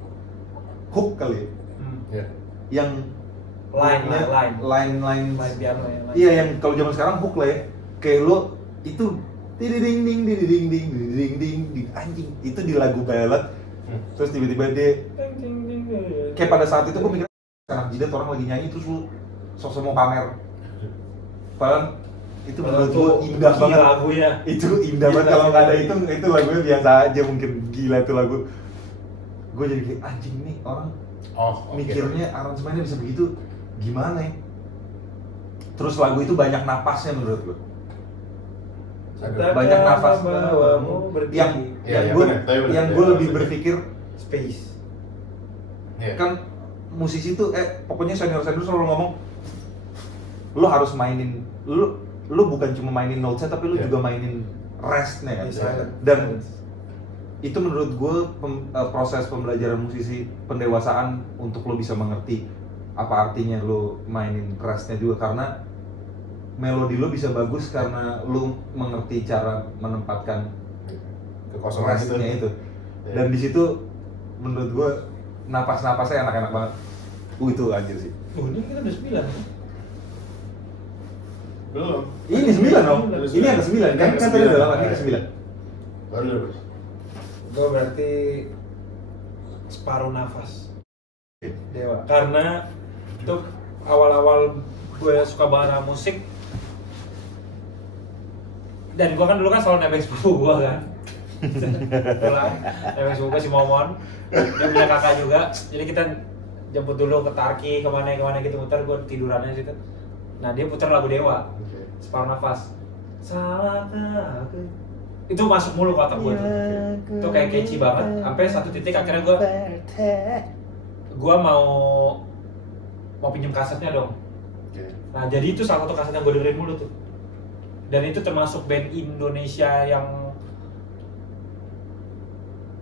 hook kali ya. Ya. Yang Line line piano ya. Iya, yang kalau zaman sekarang hook lah ya. Kayak lo itu ding anjing itu di lagu ballad. Terus tiba-tiba dia kayak pada saat itu gue mikir anak jidat orang lagi nyanyi terus lu sosok mau pamer. Padahal itu menurut gue indah banget lagunya. Itu indah banget. Kalau nggak ada itu lagunya biasa aja, mungkin gila itu lagu. Gue jadi kayak anjing nih orang mikirnya aransemennya bisa begitu gimana ya. Terus lagu itu banyak napasnya menurut gue. Banyak nafas yang gue lebih berpikir space. Kan musisi tuh pokoknya senior selalu ngomong lu harus mainin lu bukan cuma mainin notesnya tapi lu juga mainin restnya kan. Dan itu menurut gue proses pembelajaran musisi, pendewasaan untuk lu bisa mengerti apa artinya lu mainin restnya juga, karena melodi lu bisa bagus karena lu mengerti cara menempatkan kekosongan itu. Dan di situ menurut gue napas-napasnya enak-enak banget. Itu anjir sih. Ini kita udah 9. Belum. Ini 9 dong. Ini ada 9 kan tadi udah 8 ini ke 9. Baru. Gue berarti separuh nafas. Dewa. Karena itu awal-awal gue suka banget sama musik. Dan gue kan dulu kan selalu nebeng sepupu gue kan. Nebeng sepupu gue si Momon. Dia punya kakak juga. Jadi kita jemput dulu ke Tarki, kemana gitu muter, gue tidurannya situ. Nah dia putar lagu Dewa. Separuh nafas. Salahkah aku? Itu masuk mulu ke otak gue tuh. Itu kayak catchy banget. Sampai satu titik akhirnya gue mau pinjem kasetnya dong. Nah jadi itu salah satu kaset yang gue dengerin mulu tuh. Dan itu termasuk band Indonesia yang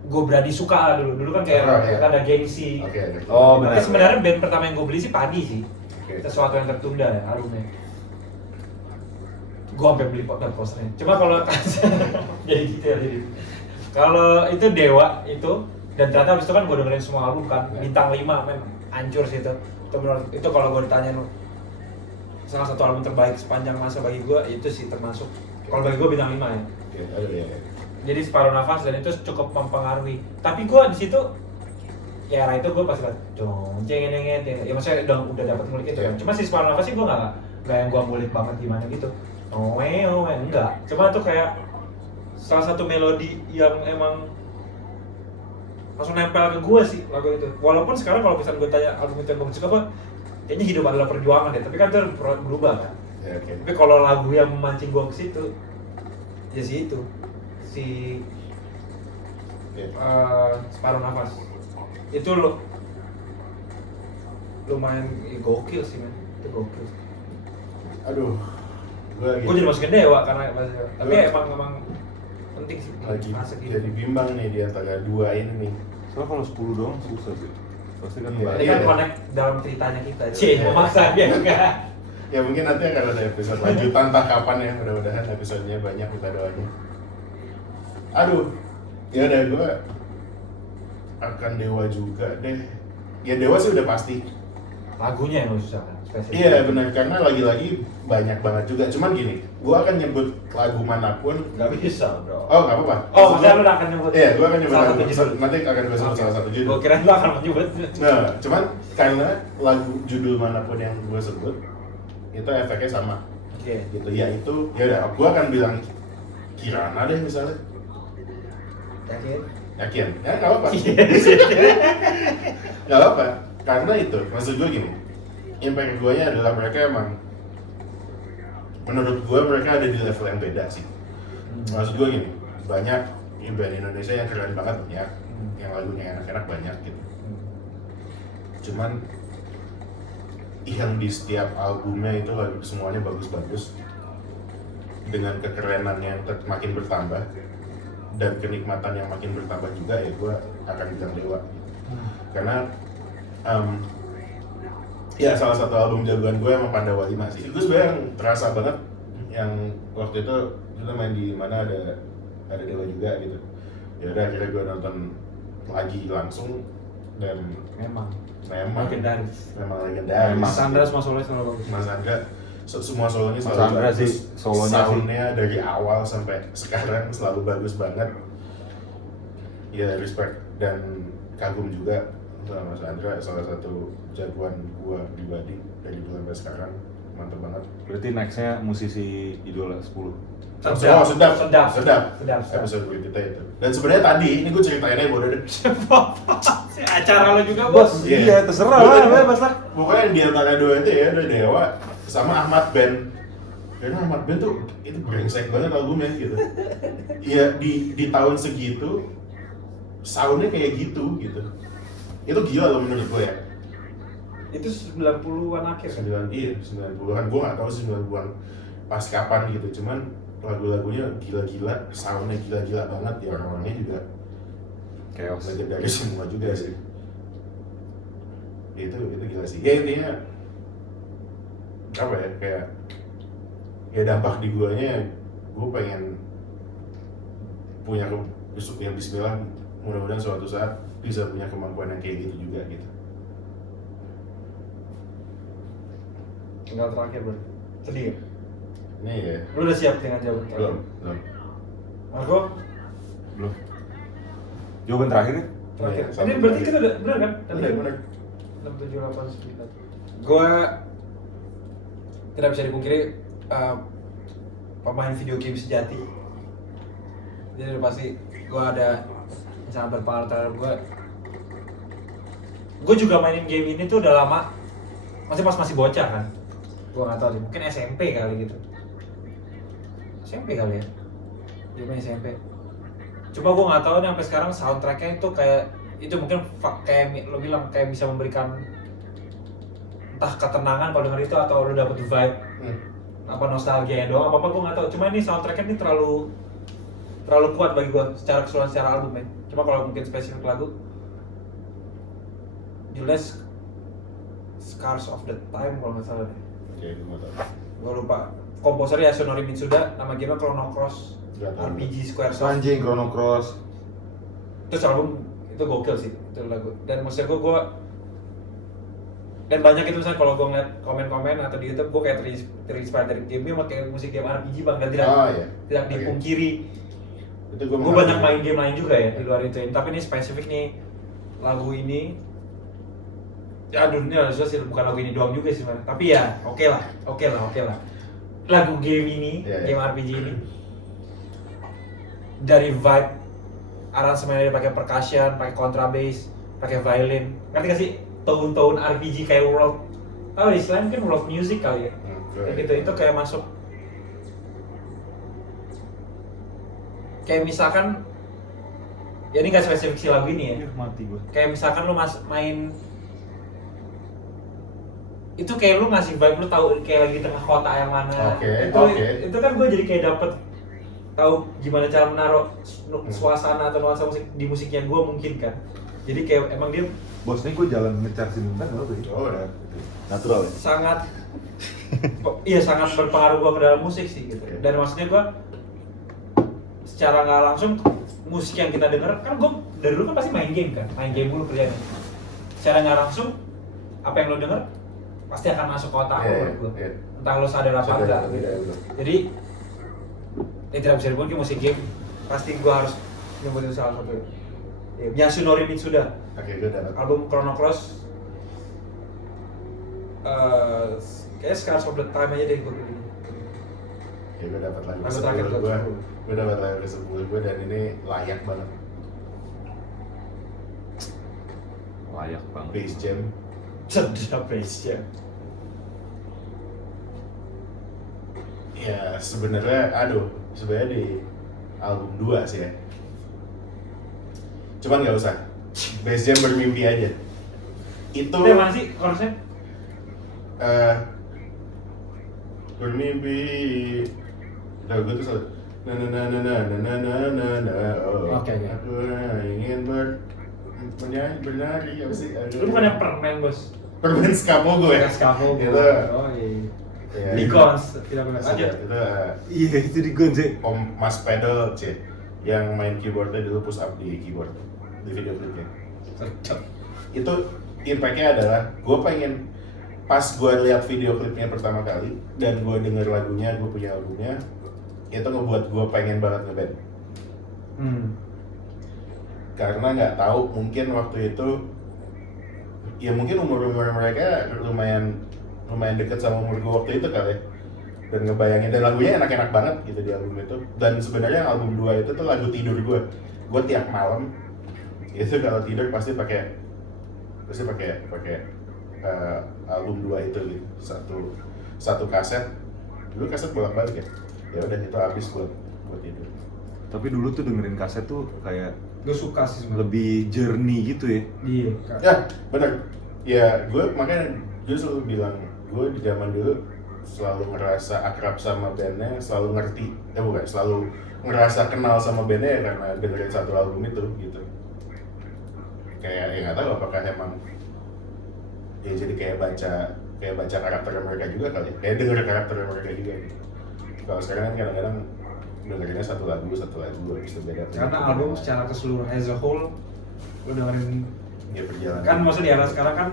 gue berani suka lah dulu. Dulu kan kayak ada gengsi. Oh benar. Tapi sebenarnya band pertama yang gue beli sih Padi sih. Sesuatu yang tertunda ya albumnya. Gue sampai beli posternya. Cuma kalau jadi gitu ya jadi. Kalau itu Dewa itu, dan ternyata abis itu kan gue dengerin semua album kan. Bintang 5 men hancur sih itu. Itu kalau gue ditanyain salah satu album terbaik sepanjang masa bagi gue, itu sih termasuk. Kalau bagi gue bintang 5 ya. Jadi separuh nafas dan itu cukup mempengaruhi. Tapi gue di situ ya era itu gue pas liat cengeng ya maksudnya udah dapat ngulik itu kan. Cuma si separuh nafas sih gue nggak yang gue ngulik banget gimana gitu. Enggak. Cuma tuh kayak salah satu melodi yang emang langsung nempel ke gue sih lagu itu. Walaupun sekarang kalau misalnya gue tanya album itu yang gue suka apa, kayaknya Hidup Adalah Perjuangan deh. Tapi kan itu berubah kan. Tapi kalau lagu yang memancing gue ke situ, ya sih itu si separuh nafas. Itu lumayan gokil sih men. Itu gokil. Aduh. Gue jadi masukin Dewa karena tapi emang penting sih lagi fase gitu. jadi bimbang nih di antara dua ini nih. Soalnya kalau 10 doang susah sih. Pasti kan Iya. Ini kan connect dalam ceritanya kita. Iya. Memaksa dia enggak. Ya mungkin nanti akan ada episode lanjutan entah kapan ya, mudah-mudahan episodenya banyak kita doanya. Aduh, ya udah gue akan Dewa juga deh. Ya Dewa sih udah pasti. Lagunya yang susah kan, spesifik. Iya benar, karena lagi-lagi banyak banget juga. Cuman gini, gue akan nyebut lagu manapun. Nggak bisa bro. Oh nggak apa-apa. Oh, maksudnya lu akan nyebut? Iya, gue akan nyebut salah lagu. satu judul. Nanti akan gue sebut Oke. salah satu judul. Gue kira lu akan menyebut. Nah, cuman karena lagu judul manapun yang gue sebut itu efeknya sama. Oke. Gitu ya itu, ya udah. Gue akan bilang Kirana deh misalnya. Yakin? Yakin? Ya nggak apa-apa. Iya. Nggak apa-apa. Karena itu, maksud gue gini. Impact gue nya adalah mereka emang, menurut gue mereka ada di level yang beda sih. Maksud gue gini, banyak band Indonesia yang keren banget banyak, yang lagunya enak-enak banyak gitu. Cuman yang di setiap albumnya itu lagu semuanya bagus-bagus dengan kekerenan yang makin bertambah dan kenikmatan yang makin bertambah juga, ya gue akan bilang Dewa. Karena ya salah satu album jagoan gue emang Pandawa 5 sih. Gue sebenarnya yang terasa banget yang waktu itu kita main di mana ada Dewa juga gitu. Ya udah akhirnya gue nonton lagi langsung dan Memang memang legendaris. legendaris. Memang. Mas Andra semua solonya selalu bagus. Mas Andra semua solonya Mas selalu Andra bagus. sih, solonya sih. Soundnya dari awal sampai sekarang selalu bagus banget. Ya respect dan kagum juga sama Mas Andra, salah satu jagoan gua pribadi dari dulu sampai sekarang, mantep banget. Berarti nextnya musisi idola 10. Sedap. Sedap. Episode kita itu. Dan sebenarnya tadi ini gue ceritain aja bodoh deh. Acara lo juga bos. Iya. Iya, terserah lah, bebas lah. Pokoknya yang di antara dua itu ya udah Dewa sama Ahmad Ben. Karena Ahmad Ben tuh itu brengsek banget albumnya gitu. Iya di tahun segitu soundnya kayak gitu. Itu gila loh menurut gue ya. Itu 90-an akhir kan? 90-an, gue gak tahu sih 90-an pas kapan gitu, cuman lagu-lagunya gila-gila, soundnya gila-gila banget, ya orang-orangnya juga Chaos. legendaris semua juga sih. Itu gila sih. Ya intinya apa ya, kayak ya dampak di guanya, gue pengen punya yang bismillah, mudah-mudahan suatu saat bisa punya kemampuan yang kayak gitu juga gitu. Tinggal terakhir bro. Sedih ya? Ini ya. Lu udah siap dengan jawaban terakhir? Belum. Marco? Belum. Jawaban terakhir ya? Terakhir. Iya, Ini berarti kita udah bener kan? Bener. 6, 7, 8, 9. Gue tidak bisa dipungkiri pemain video game sejati. Jadi udah pasti gue ada yang sangat berpengaruh terhadap gue. Gue juga mainin game ini tuh udah lama. Masih pas masih bocah kan. Gue nggak tahu sih, mungkin SMP kali gitu. SMP kali ya. Dia main SMP. Coba gue nggak tahu nih sampai sekarang soundtracknya itu kayak itu mungkin kayak lo bilang kayak bisa memberikan entah ketenangan kalau denger itu atau lo dapet vibe apa nostalgia doang apa gue nggak tahu. Cuma ini soundtracknya ini terlalu kuat bagi gue secara keseluruhan secara album ya. Cuma kalau mungkin spesifik lagu jelas Scars of the Time kalau nggak salah deh. Oke, gue mau tahu. Gue lupa. Komposernya Yasunori Mitsuda, nama gamenya Chrono Cross Nggak tahu. RPG Squaresoft. Anjing, Chrono Cross. Terus album itu gokil sih itu lagu. Dan maksudnya gue dan banyak itu misalnya kalau gue ngeliat komen-komen atau di YouTube gue kayak terinspire dari game sama kayak musik game RPG bang dan tidak Iya. tidak Oke. dipungkiri. Itu gue Gue banyak main game lain juga ya di luar itu. Tapi ini spesifik nih lagu ini. Ya aduh ini harusnya sih bukan lagu ini doang juga sih sebenarnya. Tapi ya oke lah. Lagu game ini, Iya. game RPG ini dari vibe aransemennya dia pakai percussion, pakai contrabass, pakai violin. Ngerti gak sih? Tone RPG kayak world. Tahu istilahnya mungkin world music kali ya. Kayak gitu itu kayak masuk. Kayak misalkan ya ini gak spesifik si lagu ini ya. Mati gue. Kayak misalkan lu main itu kayak lu ngasih vibe lu tahu kayak lagi di tengah kota yang mana. Oke. Itu kan gue jadi kayak dapet tahu gimana cara menaruh suasana atau nuansa musik di musiknya gue mungkin kan. Jadi kayak emang dia Bos, ini gue jalan ngechargein bentar nggak apa ya? Oh udah. Natural ya? sangat iya sangat berpengaruh gue ke dalam musik sih gitu. Dan maksudnya gue secara nggak langsung musik yang kita denger kan gue dari dulu kan pasti main game mulu kerjanya. Secara nggak langsung apa yang lo denger pasti akan masuk ke otak lo menurut gue. Entah lo sadar apa enggak gitu. Jadi yang tidak bisa dipungkiri musik game pasti gue harus nyebutin salah satu. Yasunori Mitsuda. Oke, gue dapat. Album Chrono Cross. Kayaknya Scars of the Time aja deh gue pilih. Oke, gue dapat lagu Lagu terakhir ke-10 gue. gue dapat lagu ke-10 gue dan ini layak banget. Layak banget. Bass Jam. Sedap ya. Ya sebenarnya sebenarnya di album 2 sih ya. Cuman nggak usah. Bass Jam bermimpi aja. Itu Itu yang mana sih chorusnya? bermimpi. Nah, gue tuh selalu Oke. Aku ingin bernari apa sih? Lu bukannya permen bos? Permen Skapogo ya? Skapogo. Itu Oh iya. ya, Di Gons, tidak benar aja. itu Iya, itu di Gon sih. Om Mas Pedal C yang main keyboardnya dulu push up di keyboard di video klipnya. Itu impact-nya adalah gue pengen pas gue lihat video klipnya pertama kali dan gue denger lagunya, gue punya albumnya, itu ngebuat gue pengen banget ngeband. Karena nggak tahu mungkin waktu itu ya mungkin umur mereka lumayan deket sama umur gue waktu itu kali ya. Dan ngebayangin, dan lagunya enak-enak banget gitu di album itu. Dan sebenarnya album 2 itu tuh lagu tidur gue tiap malam itu kalau tidur pasti pakai album 2 itu gitu, satu kaset. Dulu kaset bolak-balik ya udah itu habis buat tidur. Tapi dulu tuh dengerin kaset tuh kayak Gue suka sih sebenarnya. lebih journey gitu ya. Iya. Ya bener, ya gue makanya gue selalu bilang gue di zaman dulu selalu ngerasa akrab sama bandnya, selalu ngerasa kenal sama bandnya ya karena dengerin satu album itu gitu. Kayak ya nggak tahu apakah emang ya jadi kayak baca karakter mereka juga kali ya, kayak denger karakter mereka juga gitu. Kalau sekarang kan kadang-kadang dengerinnya satu lagu habis itu beda. Karena album secara keseluruhan as a whole lo dengerin ya perjalanan. kan maksudnya di era sekarang kan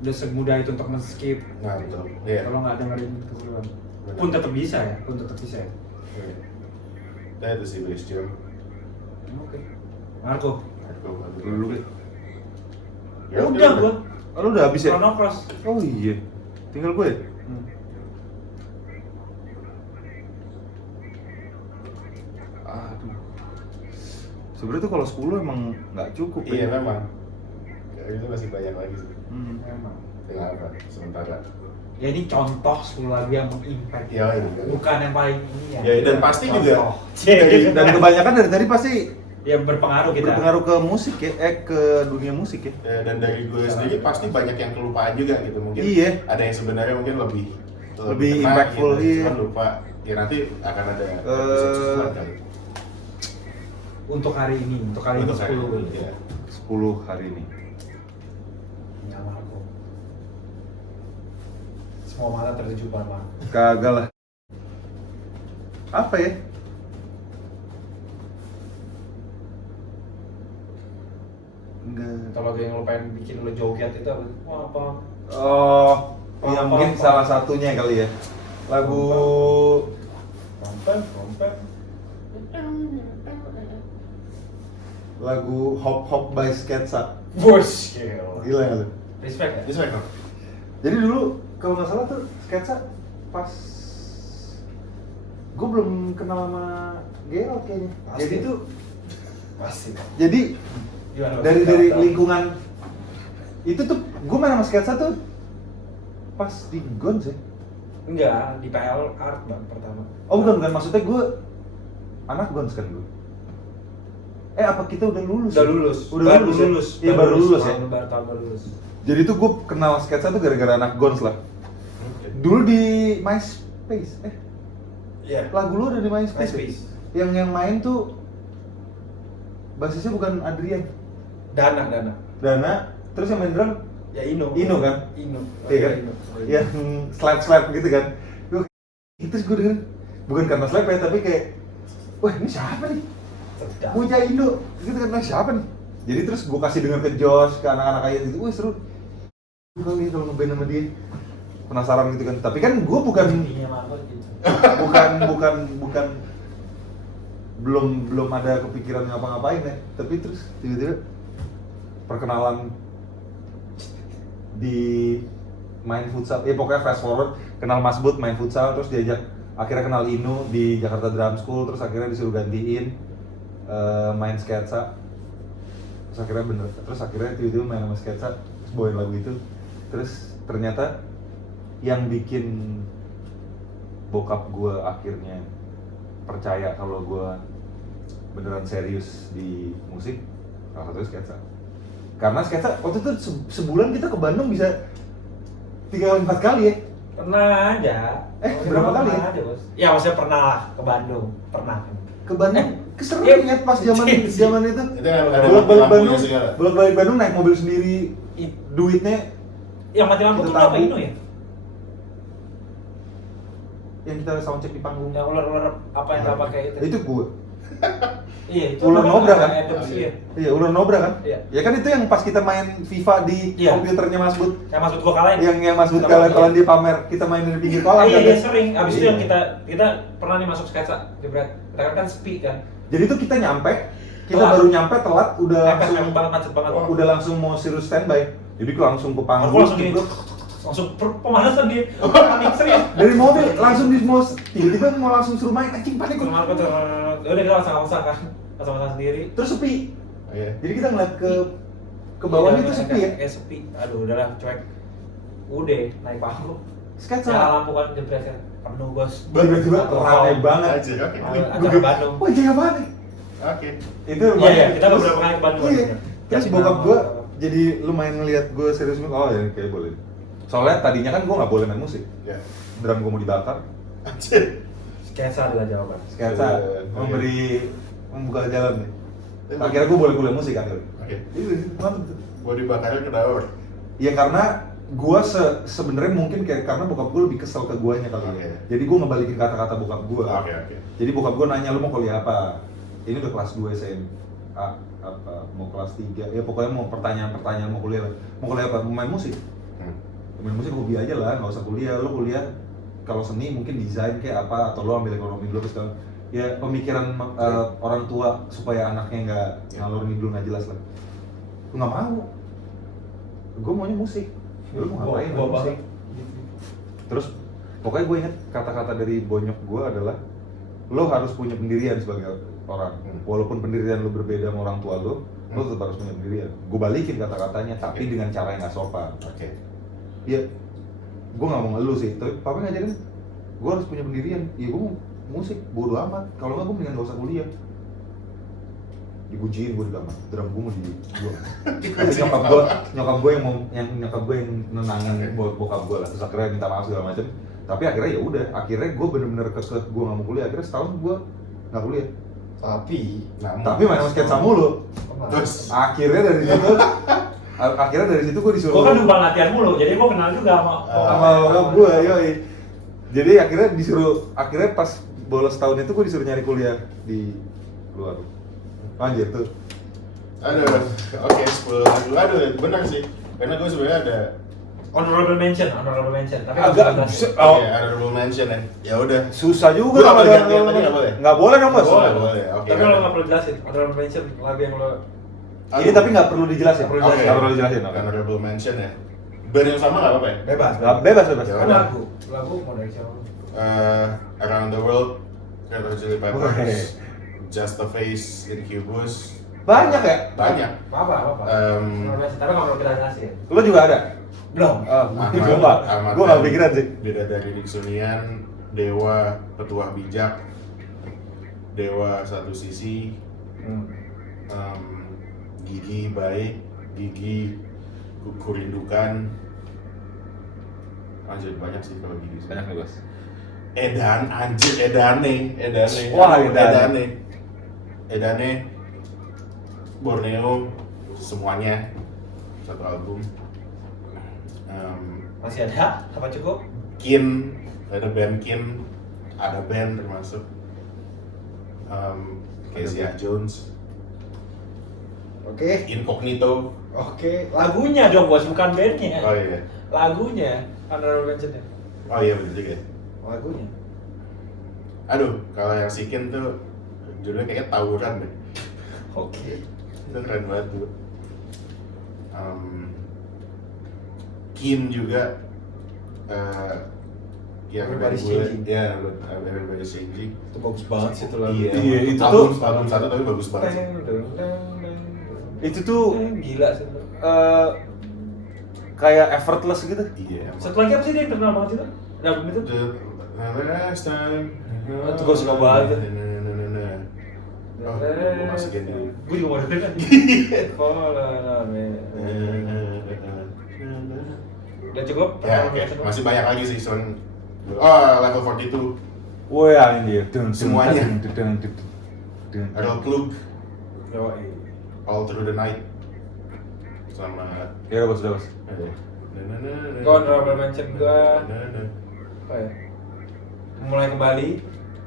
udah semudah itu untuk men-skip. Nah betul. Iya. Kalau nggak dengerin keseluruhan. Benar. Pun tetap bisa ya. Iya. Nah itu sih Bass Jam. Oke. Marco. Dulu deh. Ya Udah gua. Oh, lu udah habis ya? Chrono Cross. Oh iya. Tinggal gue ya? Aduh. Sebenarnya tuh kalau 10 emang nggak cukup Iya ya. memang. Kayak itu masih banyak lagi sih. Memang. Tinggal apa? Sementara. Ya ini contoh 10 lagu yang mengimpact. Ya, iya. Bukan yang paling ini ya. Ya, dan pasti juga Dan kebanyakan dari tadi pasti ya berpengaruh kita. berpengaruh ke musik ya, ke dunia musik ya. Ya, dan dari gue sendiri pasti banyak yang kelupaan juga gitu. Mungkin Iya. ada yang sebenarnya mungkin lebih kena impactful, gitu. iya. Cuman lupa. Ya nanti akan ada episode susulan kali. Untuk hari ini, untuk kali ini Untuk hari 10. ini, ya. 10 hari ini. Ya Marco. Semua mata tertuju pada Marco. Kagak lah. Apa ya? Enggak. Kalau lagu yang lo pengen bikin lo joget itu apa? Wah apa? Oh, ya Apa- mungkin apa? salah satunya kali ya. Lagu lagu Hop Hop by Sketsa. Bos, Gila nggak lu? Respect ya? Ini sebenarnya Jadi dulu kalau nggak salah tuh Sketsa pas gue belum kenal sama Gerald kayaknya. Pasti. Jadi tuh Pasti. jadi Gimana? dari lingkungan itu tuh gue main sama Sketsa tuh pas di Gons ya. Enggak, di PL Art bang pertama. Oh bukan maksudnya gue anak Gons kan gue. Apa kita udah lulus? Udah ya? lulus. Udah baru lulus. Ya? lulus. Iya baru lulus ya. Baru lulus. Jadi tuh gue kenal Sketsa tuh gara-gara anak Gons lah. Dulu di MySpace. Iya. Lagu lu ada di MySpace. MySpace. yang main tuh basisnya bukan Adrian. Dana, terus yang main drum Ya Ino kan? Ino. Iya kan? Yang slap gitu kan. Terus gue denger, bukan karena slap ya, tapi kayak wah ini siapa nih? Sedap. Bocah Indo, gitu kan, nah siapa nih? Jadi terus gue kasih denger ke Josh, ke anak-anak kayak gitu, wih seru kali kalau ngeband sama dia. Penasaran gitu kan, tapi kan gue bukan belum ada kepikiran ngapa-ngapain ya. Tapi terus tiba-tiba perkenalan di main futsal, ya pokoknya fast forward, kenal Mas Bud main futsal, terus diajak akhirnya kenal Inu di Jakarta Drum School, terus akhirnya disuruh gantiin main sketsa, terus akhirnya tiba-tiba main sama sketsa, terus bawain lagu itu, terus ternyata yang bikin bokap gue akhirnya percaya kalau gue beneran serius di musik, salah satunya sketsa. Karena sketsa waktu itu sebulan kita ke Bandung bisa 3-4 kali ya. Pernah aja. Berapa kali ya? Aja, Bos. Ya maksudnya pernah lah ke Bandung, pernah. Ke Bandung, keseruan ya pas zaman itu. Itu ada Bolak-balik Bandung, lampunya segala. bolak-balik Bandung naik mobil sendiri, duitnya Yang mati lampu Kita tuh apa tabu. Ino ya? yang kita soundcheck di panggung. Yang ular-ular apa yang nggak pakai itu? Itu gue. Iya itu. Ular namanya Nobra apa? kan? Adams, iya. Iya, ular Nobra kan? Iya. Ya kan itu yang pas kita main FIFA di Iya. komputernya Mas Bud. Yang maksud gua kalahin. Yang Mas Bud Sama- kalian di pamer, kita main di pinggir kolam Iya, kan? iya sering. Abis itu Iya. yang kita pernah nih masuk sketsa, jebret. Kita kan sepi kan. Jadi itu kita nyampe, kita Telat. baru nyampe telat, udah Mepet langsung banget, macet banget. udah langsung mau serius standby. Jadi gue langsung ke panggung. Aku langsung gini, jebret. langsung pemanasan dia. Panik serius. Dari mobil langsung di mau tiba-tiba mau langsung suruh main, anjing panik gue. Kemarin tuh, udah kita masak kan, masak sendiri. Terus sepi. Oh, iya. Jadi kita ngeliat ke bawahnya Iya, itu sepi ya. Kayak sepi. Aduh, udahlah cuek. Udah naik panggung. Sketsa. Nyala lampu kan jebret kan. Penuh bos. Tiba-tiba rame banget. Aja, oke. Acara Bandung. Wah, jaga banget. Oke. Itu Iya, lumayan. kita Terus- beberapa kali ke Bandung. Iya. kan. Terus Jadi bokap nama- gue jadi lumayan ngeliat gue serius, oh ya kayak boleh. Soalnya tadinya kan gue nggak boleh main musik. Ya. Drum gue mau dibakar. Anjir. sketsa adalah jawaban. Sketsa Iya. membuka jalan nih. Akhirnya gue boleh kuliah musik akhirnya. Oke. Itu mantap tuh. Mau dibakarnya ke daur. Ya karena gue sebenarnya mungkin kayak karena bokap gue lebih kesel ke guanya kali ya. Oke. Jadi gue ngebalikin kata-kata bokap gue. Oke, oke. Jadi bokap gue nanya, lu mau kuliah apa? Ini udah kelas 2 SMA, apa mau kelas 3, ya pokoknya mau pertanyaan mau kuliah. Mau kuliah apa? Mau main musik? Main musik hobi aja lah, nggak usah kuliah. Lo kuliah kalau seni mungkin desain kayak apa, atau lo ambil ekonomi dulu terus kalau ya pemikiran orang tua supaya anaknya nggak ngalor ngidul nggak jelas lah. Gue nggak mau. Gue maunya musik. Ya lu mau ngapain? Gua main musik? Terus pokoknya gue inget kata-kata dari bonyok gue adalah lo harus punya pendirian sebagai orang. Walaupun pendirian lo berbeda sama orang tua lo tetap harus punya pendirian. Gue balikin kata-katanya tapi dengan cara yang nggak sopan. Oke. Ya, gue nggak mau ngeluh sih, tapi papa ngajarin gue harus punya pendirian. Ya gue mau musik, bodo amat. Kalau nggak gue mendingan gak usah kuliah. Dibujiin gue di kamar, drum gue mau dibuang. Tapi nyokap gue yang nenangin bokap gue lah. Terus akhirnya minta maaf segala macam. Tapi akhirnya ya udah, akhirnya gue bener-bener kekeh gue nggak mau kuliah. Akhirnya setahun gue nggak kuliah. Tapi Tapi main sketsa mulu. Terus Akhirnya dari situ gue disuruh. Gua kan numpang latihan mulu, jadi gua kenal juga Sama bokap gue, yoi. Jadi akhirnya pas bolos tahun itu gue disuruh nyari kuliah di luar. Anjir tuh. aduh, oke 10 lagu. Aduh, benar sih. Karena gue sebenarnya ada honorable mention. Tapi Agak nggak usah jelasin. Oh. Oke, honorable mention ya. Ya udah. Susah juga Gua kalau nggak ada boleh ganti yang tadi, nggak boleh? Nggak boleh dong, Mas. Oh, nggak boleh. Oke. Tapi lo nggak perlu jelasin. Honorable mention lagu yang lo Ini tapi nggak perlu dijelasin. Nggak perlu Oke. Nggak perlu dijelasin. Oke. Honorable mention ya. Band yang sama nggak apa-apa ya? bebas. Bebas. Ya Kan udah. lagu mau dari siapa? Around the World, Red Hot Chili Oke. Peppers, Just a Face, Incubus. Banyak ya? Banyak. Apa? Honorable mention. Tapi nggak perlu kita jelasin. Lo juga ada? Belum. Gue nggak pikiran sih. Beda dari Diksunian, Dewa, Petuah Bijak, Dewa Satu Sisi, Gigi Baik, Gigi Kurindukan. Anjir banyak sih kalau Gigi. Banyak nih, Bos. Edane. Wah, Edane. Edane. Borneo semuanya satu album. Masih ada? Apa cukup? Kin, ada band Kin, ada band termasuk Kezia Jones, Oke. Incognito. Oke. Lagunya dong bos, bukan bandnya. Oh iya, Lagunya. Honorable mention-nya. oh iya bener juga. Lagunya. Aduh, kalau yang si Kin tuh judulnya kayaknya Tawuran deh. Oke. Itu keren banget tuh. Kin juga yang Everybody's gue, Changing. ya, Everybody's Changing. Itu bagus banget sih itu lagu. Iya, itu album, tuh- album satu tapi bagus banget sih. Itu tuh Gila sih itu. kayak effortless gitu. Iya. emang. Satu lagi apa sih dia yang terkenal banget itu? Album itu? The last time. Itu gue suka banget. Oh, gue masukin dulu. Gue juga mau dengerin kan. Udah cukup? Ya, oke. Masih banyak lagi sih soal. Oh, level 42. Woi anjir, Semuanya. Dun. Adult Club, Yoi. All Through the Night. Sama Ya udah bos. Gue honorable mention gue. Oh ya. Mulai kembali.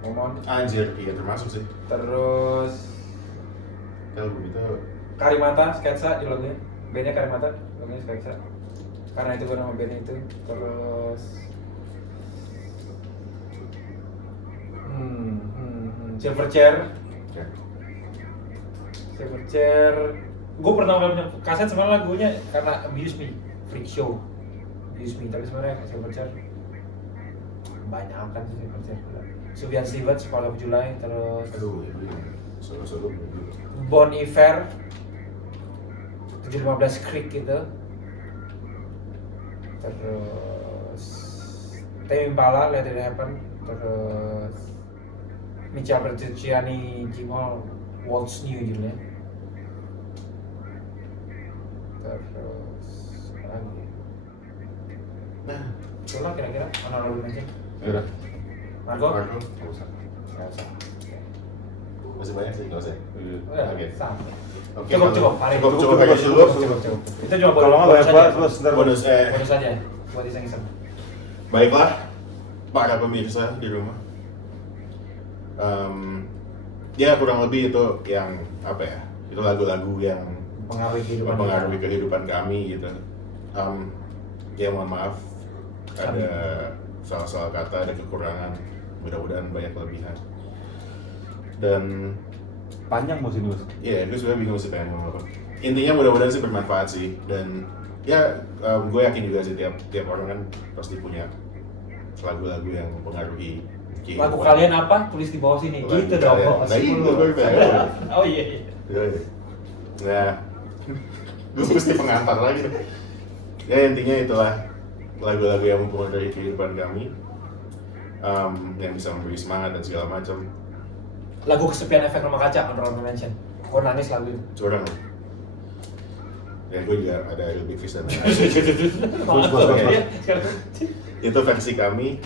Momon. Anjir, iya termasuk sih. Terus Album itu Karimata, sketsa di lagunya. Bandnya Karimata, lagunya sketsa. Karena itu gue nama bandnya itu. Terus Silverchair. ya. Silverchair. Gue pernah punya kaset sebenarnya lagunya karena Abuse Me, Freak Show. Abuse Me, tapi sebenarnya Silverchair banyak kan sih Silverchair. Sufjan Stevens, 4 of July, terus Aduh, ya, solo dulu. Bon Iver 715 Creek gitu. Terus Tame Impala, Let It Happen. Terus Micha Bertucciani, Jimol, What's New judulnya. Terus apa lagi? Nah, Itulah kira-kira honorable mention. ya udah. Marco? Marco, nggak usah. Nggak usah. Masih banyak sih, nggak usah. Udah, Oke. sama. Oke, Cukup, paling cukup kayak dulu. cukup. Itu cuma Kalau nggak banyak banget bos, ntar Bonus, bonus aja buat iseng-iseng. Baiklah, para pemirsa di rumah. Ya kurang lebih itu yang apa ya? Itu lagu-lagu yang mempengaruhi kehidupan kami gitu. Ya mohon maaf, ada salah-salah kata, ada kekurangan. Mudah-mudahan banyak kelebihan. Dan panjang bos ini bos. ya, gue sebenarnya bingung sih pengen ngomong apa. Intinya mudah-mudahan sih bermanfaat sih. Dan ya, gue yakin juga sih tiap orang kan pasti punya lagu-lagu yang mempengaruhi kehidupan. Lagu kalian apa? Tulis di bawah sini. Lagu Gitu dong. kalian. Bos. Nah, itu gue bilang. Oh iya. Nah, gue mesti pengantar lagi. Ya intinya itulah lagu-lagu yang mempengaruhi kehidupan kami, yang bisa memberi semangat dan segala macam. Lagu Kesepian Efek Rumah Kaca, honorable mention. Gue nangis lagu itu. Curang. Ya gue juga ada Real Big Fish dan itu versi kami.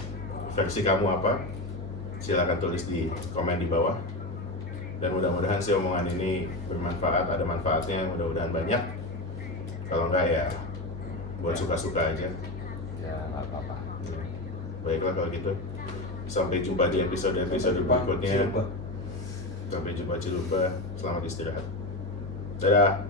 Versi kamu apa? Silakan tulis di komen di bawah. Dan mudah-mudahan sih omongan ini bermanfaat, ada manfaatnya, mudah-mudahan banyak. Kalau enggak ya buat suka-suka aja. Ya nggak apa-apa. Baiklah kalau gitu. Sampai jumpa di episode berikutnya. Ciluba. Sampai jumpa Ciluba. Selamat istirahat. Dadah.